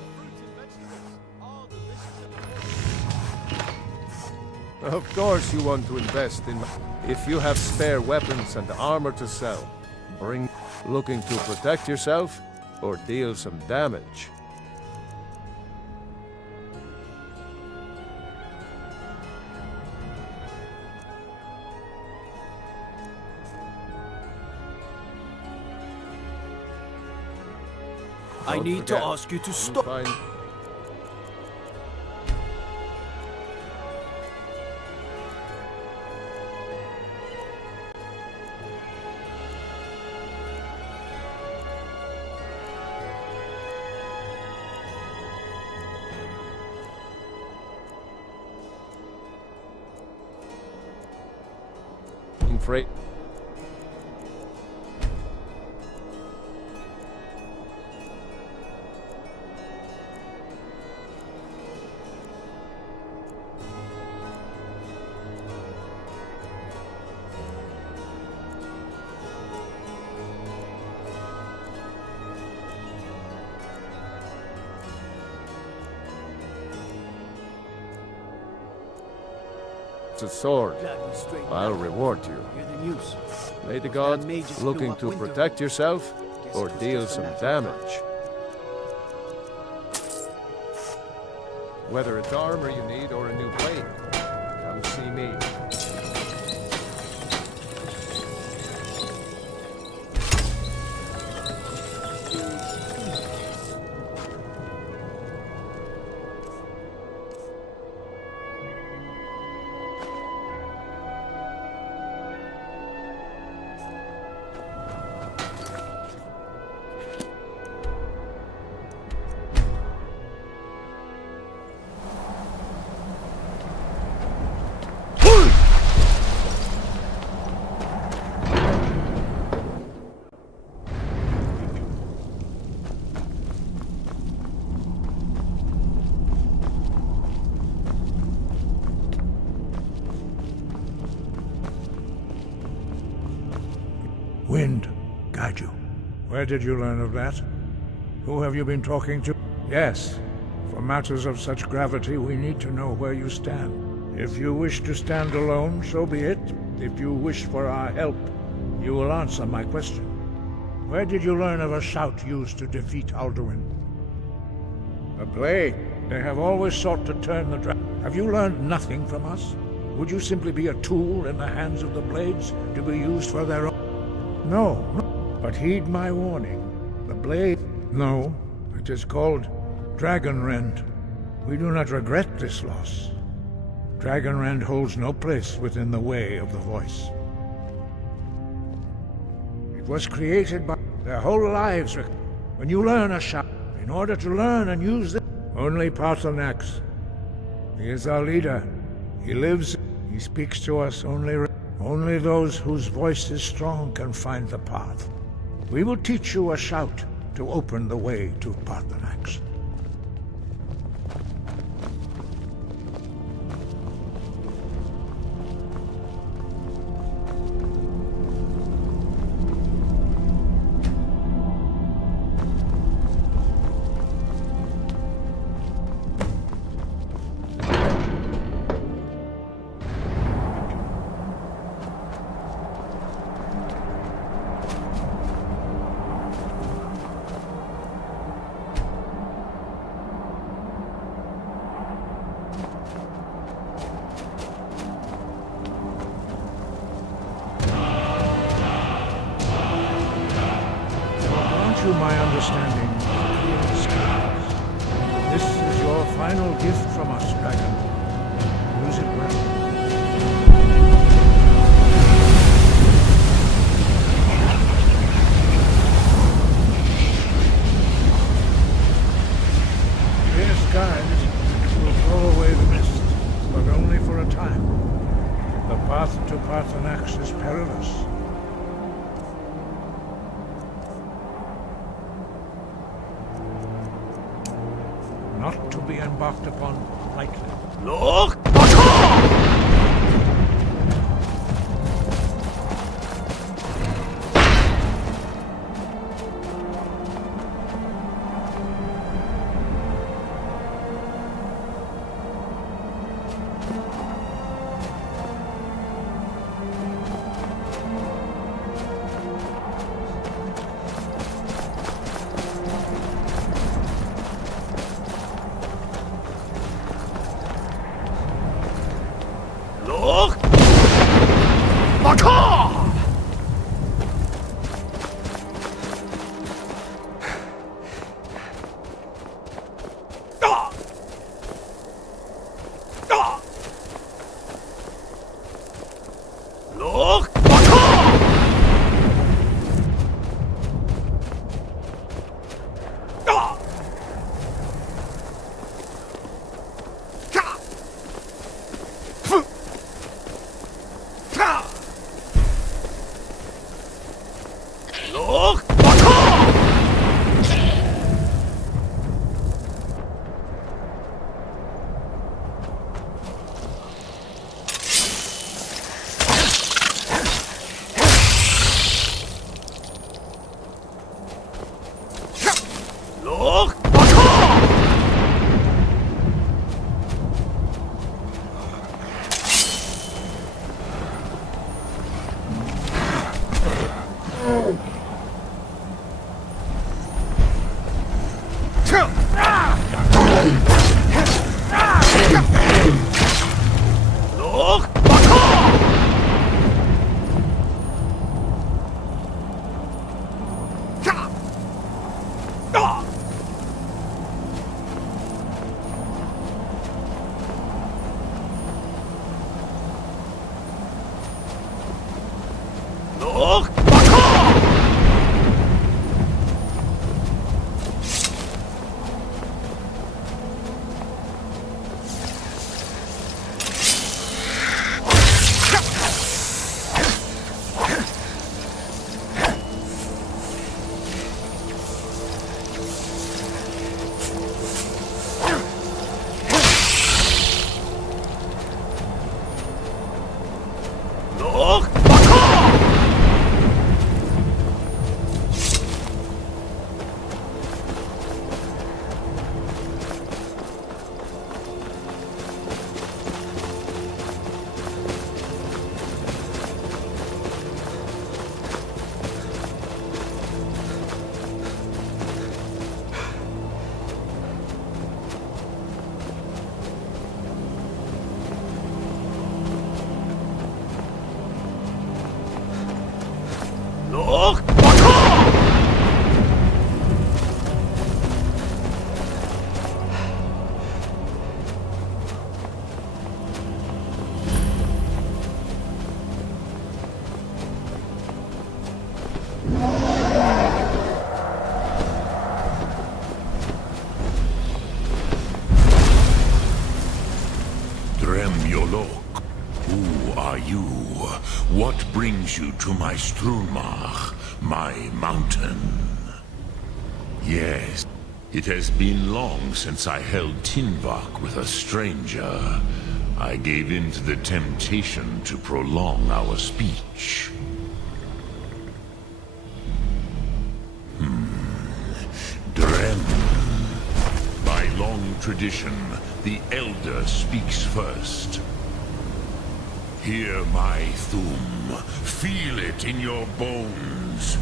Of course you want to invest in... If you have spare weapons and armor to sell, bring... Looking to protect yourself or deal some damage? I Don't need to forget, ask you to you stop. find- Freight. A sword. I'll reward you. May the god, looking to protect yourself or deal some damage. Whether it's armor you need or a new blade, come see me. Wind guide you. Where did you learn of that? Who have you been talking to? Yes. For matters of such gravity, we need to know where you stand. If you wish to stand alone, so be it. If you wish for our help, you will answer my question. Where did you learn of a shout used to defeat Alduin? A blade. They have always sought to turn the dragon. Have you learned nothing from us? Would you simply be a tool in the hands of the blades to be used for their own? No, but heed my warning. The blade... No, it is called Dragonrend. We do not regret this loss. Dragonrend holds no place within the way of the voice. It was created by their whole lives. When you learn a shout, in order to learn and use it, only Paarthurnax. He is our leader. He lives, he speaks to us only those whose voice is strong can find the path. We will teach you a shout, to open the way to Paarthurnax. You my understanding of clear skies. This is your final gift from us, Dragon. Use it well. Clear skies will blow away the mist, but only for a time. The path to Paarthurnax is perilous. Not to be embarked upon lightly. Look! Who are you? What brings you to my Strunmach, my mountain? Yes. It has been long since I held Tinvak with a stranger. I gave in to the temptation to prolong our speech. Drem. By long tradition, the Elder speaks first. Hear my Thum. Feel it in your bones.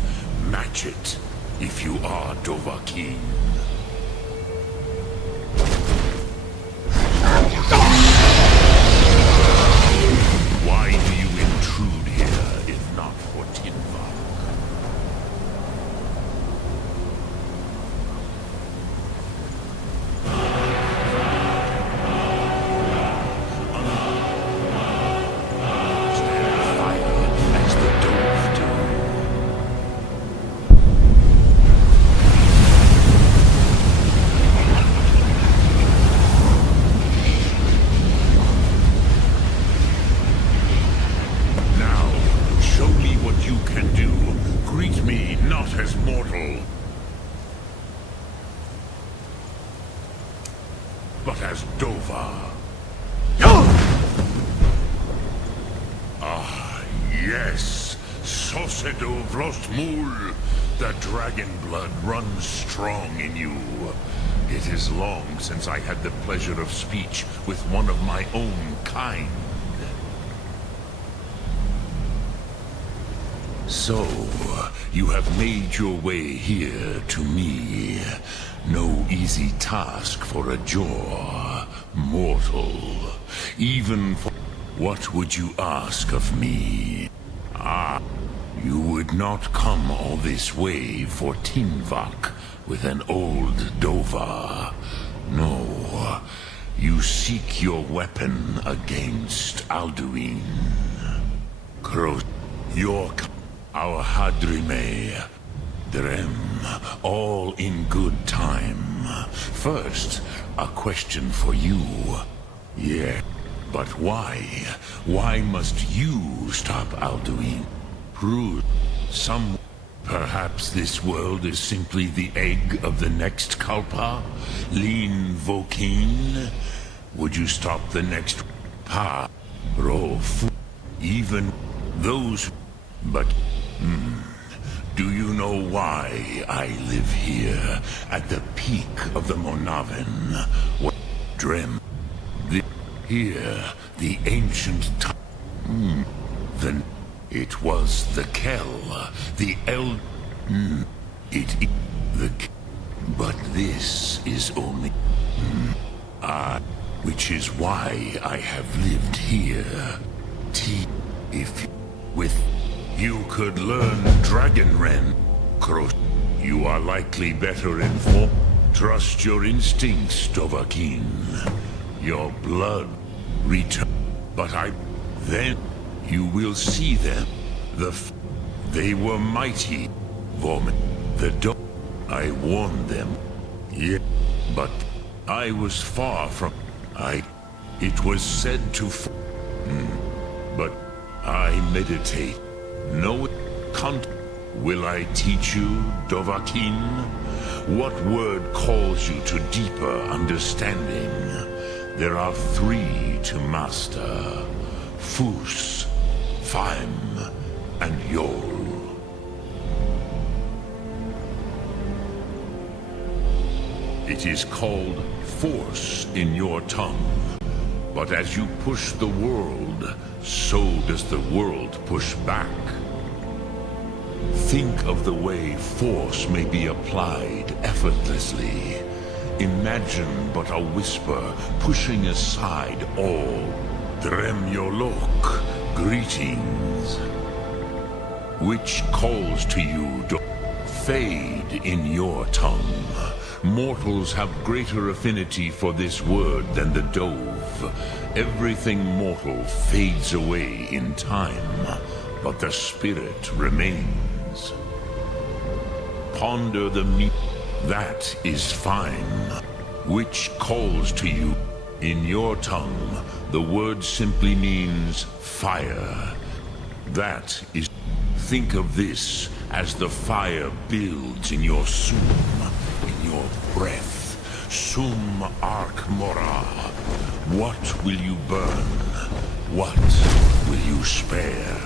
Match it if you are Dovahkiin. Why do you intrude here if not for Tinvak? But as Dova. Ah, yes. Sosedo Vrostmul. The dragon blood runs strong in you. It is long since I had the pleasure of speech with one of my own kind. So, you have made your way here to me. No easy task for a Jor, mortal. Even for... What would you ask of me? Ah, you would not come all this way for Tinvak with an old Dova. No, you seek your weapon against Alduin. Our Hadrime, Drem, all in good time. First, a question for you. Yeah, but why? Why must you stop Alduin? Prove some... Perhaps this world is simply the egg of the next Kalpa? Lean Vokin? Would you stop the next... Pa? Rof? Even those... But... Do you know why I live here, at the peak of the Monavin? What Drem? Here, the ancient time. Then it was the Kel, the but this is only which is why I have lived here. If with you could learn Dragonren, you are likely better informed. Trust your instincts, Dovahkiin. Your blood return. But then you will see them. They were mighty. I warned them. Yeah, but I was far from... It was said to... But I meditate. No will I teach you, Dovahkiin? What word calls you to deeper understanding? There are 3 to master. Fus, Faim, and Yol. It is called force in your tongue. But as you push the world, so does the world push back. Think of the way force may be applied effortlessly. Imagine but a whisper pushing aside all. Drem Yolok, greetings. Which calls to you to fade in your tongue. Mortals have greater affinity for this word than the Dove. Everything mortal fades away in time, but the spirit remains. Ponder the meaning. That is fine. Which calls to you. In your tongue, the word simply means fire. That is... Think of this as the fire builds in your soul. your breath. Sum arc mora. What will you burn? What will you spare?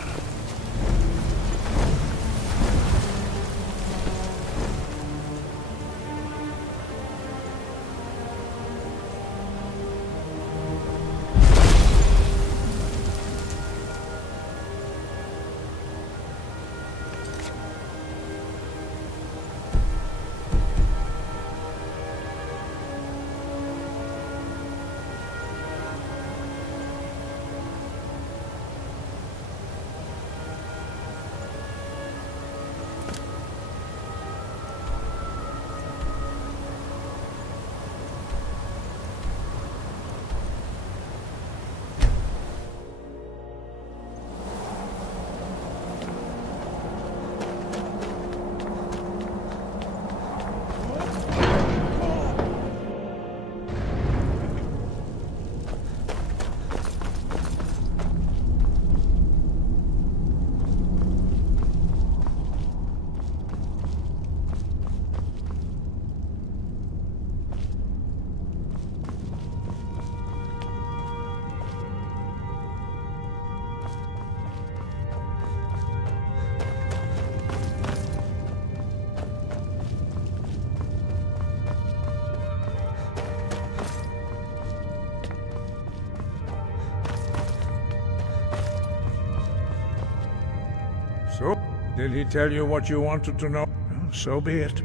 So, did he tell you what you wanted to know? So be it.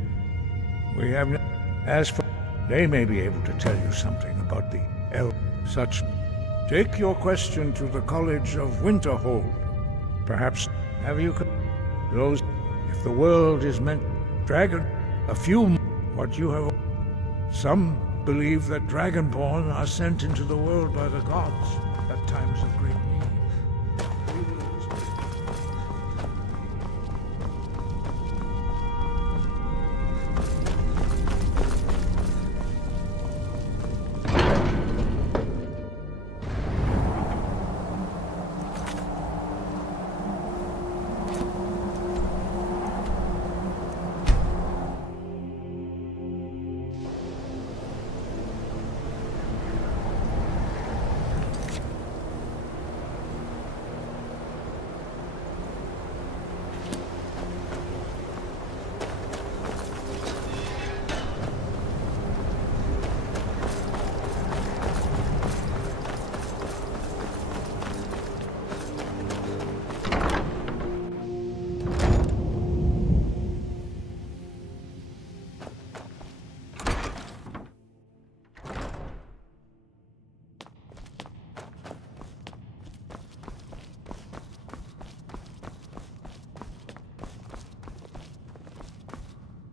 We have no... As for... They may be able to tell you something about the such... Take your question to the College of Winterhold. Perhaps... Have you... Those... If the world is meant... Dragon... A few... What you have... Some believe that Dragonborn are sent into the world by the gods at times of great need.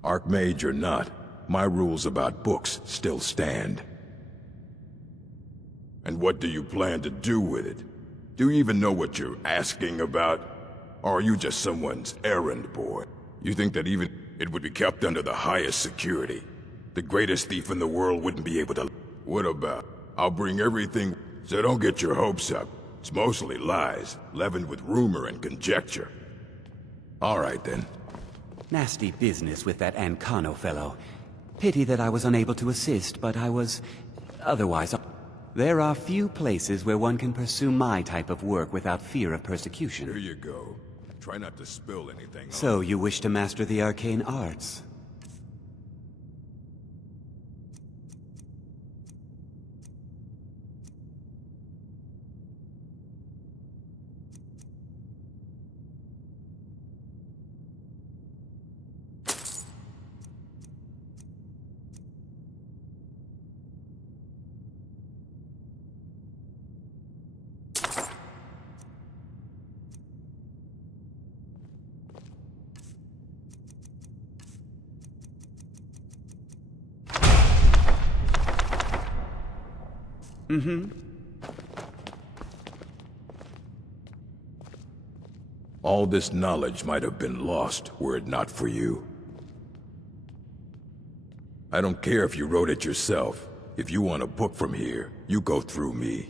Archmage or not, my rules about books still stand. And what do you plan to do with it? Do you even know what you're asking about? Or are you just someone's errand boy? You think that even it would be kept under the highest security? The greatest thief in the world wouldn't be able to... What about? I'll bring everything... So don't get your hopes up. It's mostly lies, leavened with rumor and conjecture. All right then. Nasty business with that Ancano fellow. Pity that I was unable to assist, but I was... otherwise... There are few places where one can pursue my type of work without fear of persecution. Here you go. Try not to spill anything. So you wish to master the arcane arts? Mm-hmm. All this knowledge might have been lost were it not for you. I don't care if you wrote it yourself. If you want a book from here, you go through me.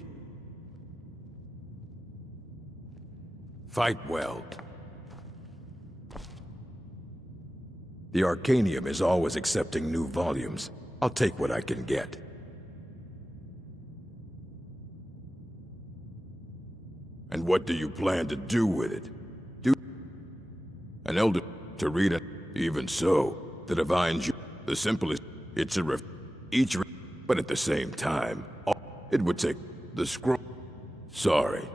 Fight well. The Arcanium is always accepting new volumes. I'll take what I can get. And what do you plan to do with it? An elder to read it? Even so, the Divine's the simplest. It's a but at the same time, it would take the scroll. Sorry.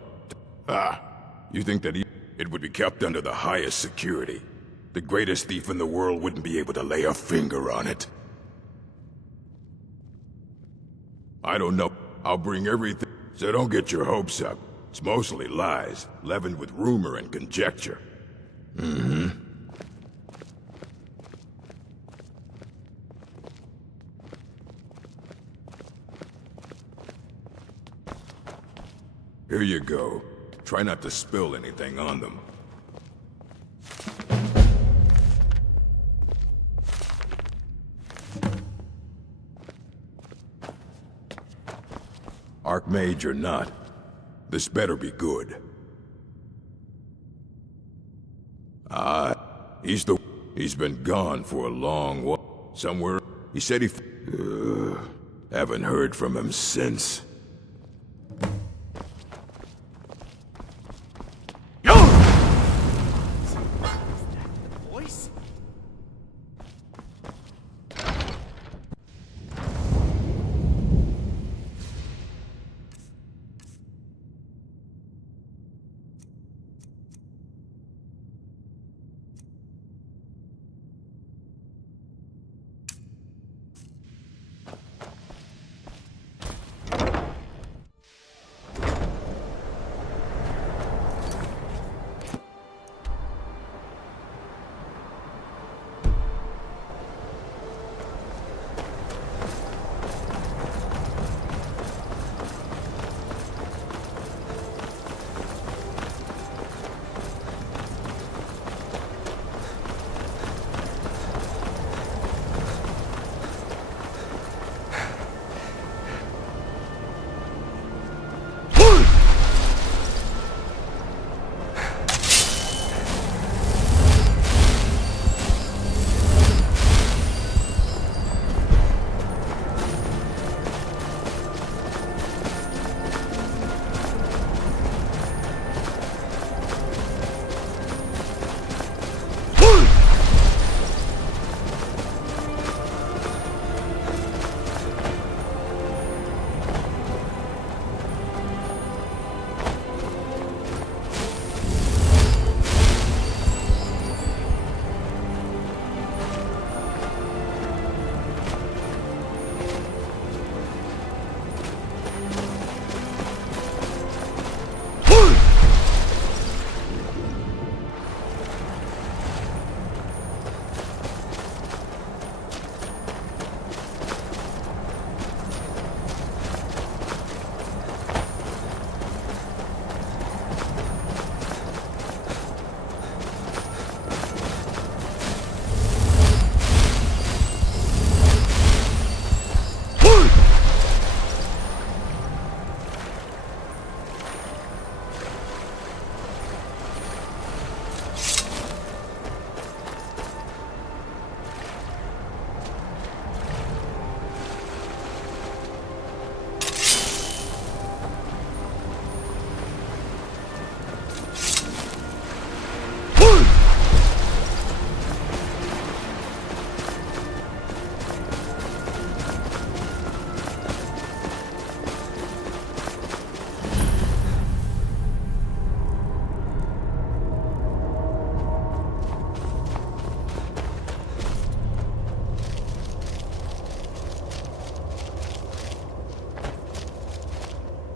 You think that it would be kept under the highest security? The greatest thief in the world wouldn't be able to lay a finger on it. I don't know. I'll bring everything, so don't get your hopes up. It's mostly lies, leavened with rumor and conjecture. Here you go. Try not to spill anything on them. Archmage or not, this better be good. He's been gone for a long while. Somewhere, he said haven't heard from him since.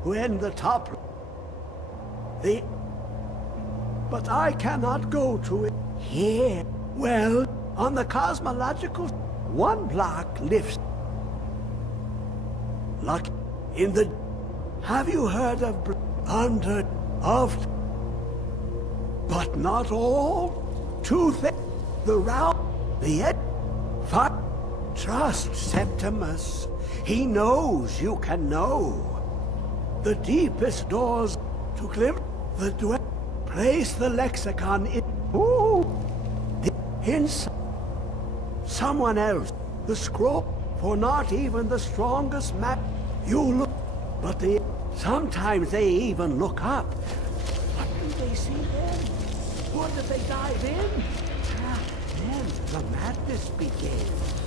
When the top... But I cannot go to it here. Well, on the cosmological... One block lifts... Luck in the... Have you heard of... Under... Of... But not all? Two things. The round... The edge... Trust Septimus. He knows you can know. The deepest doors to glimpse the duel. Place the lexicon in. Ooh! The inside. Someone else. The scroll. For not even the strongest map. You look. But sometimes they even look up. What do they see then? Or do they dive in? Then the madness begins.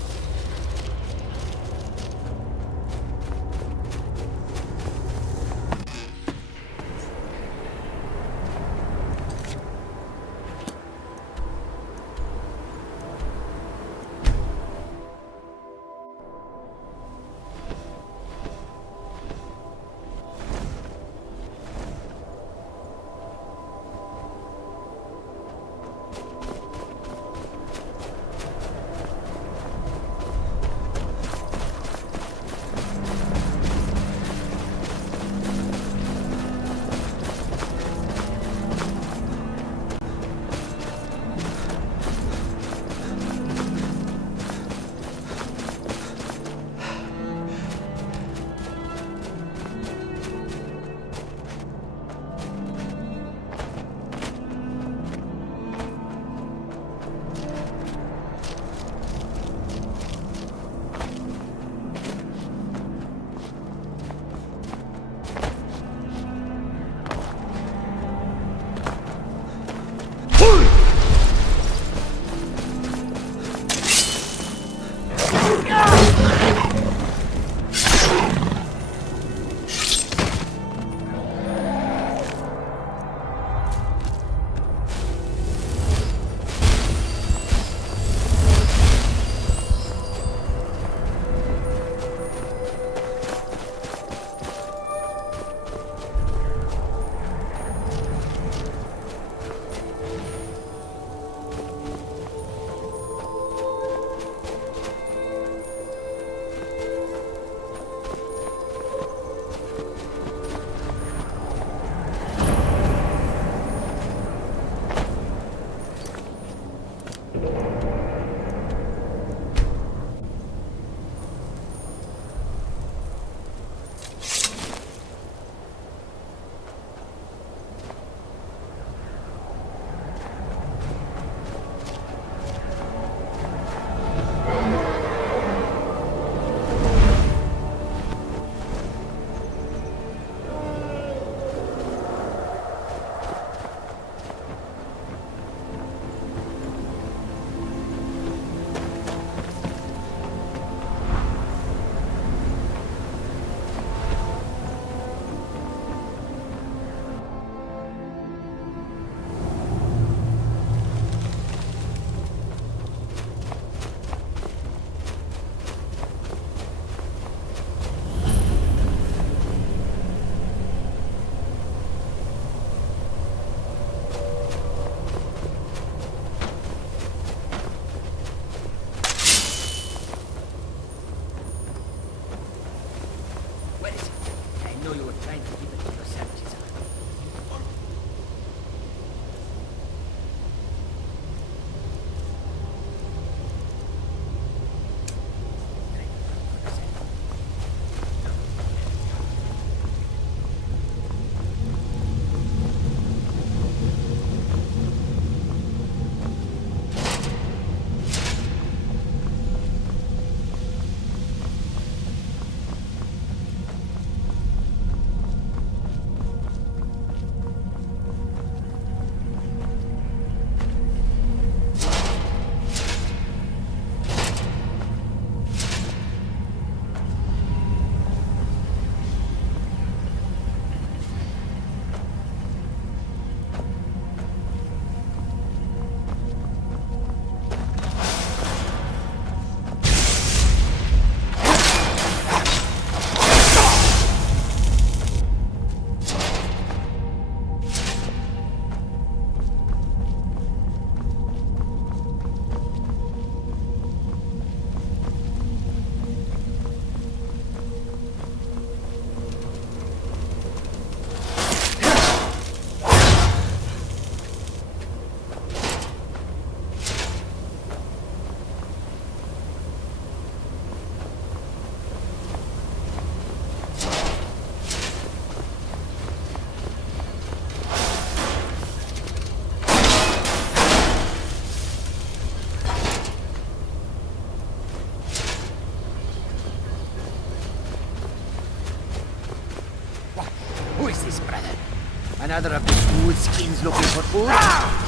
another of the smooth skins looking for food?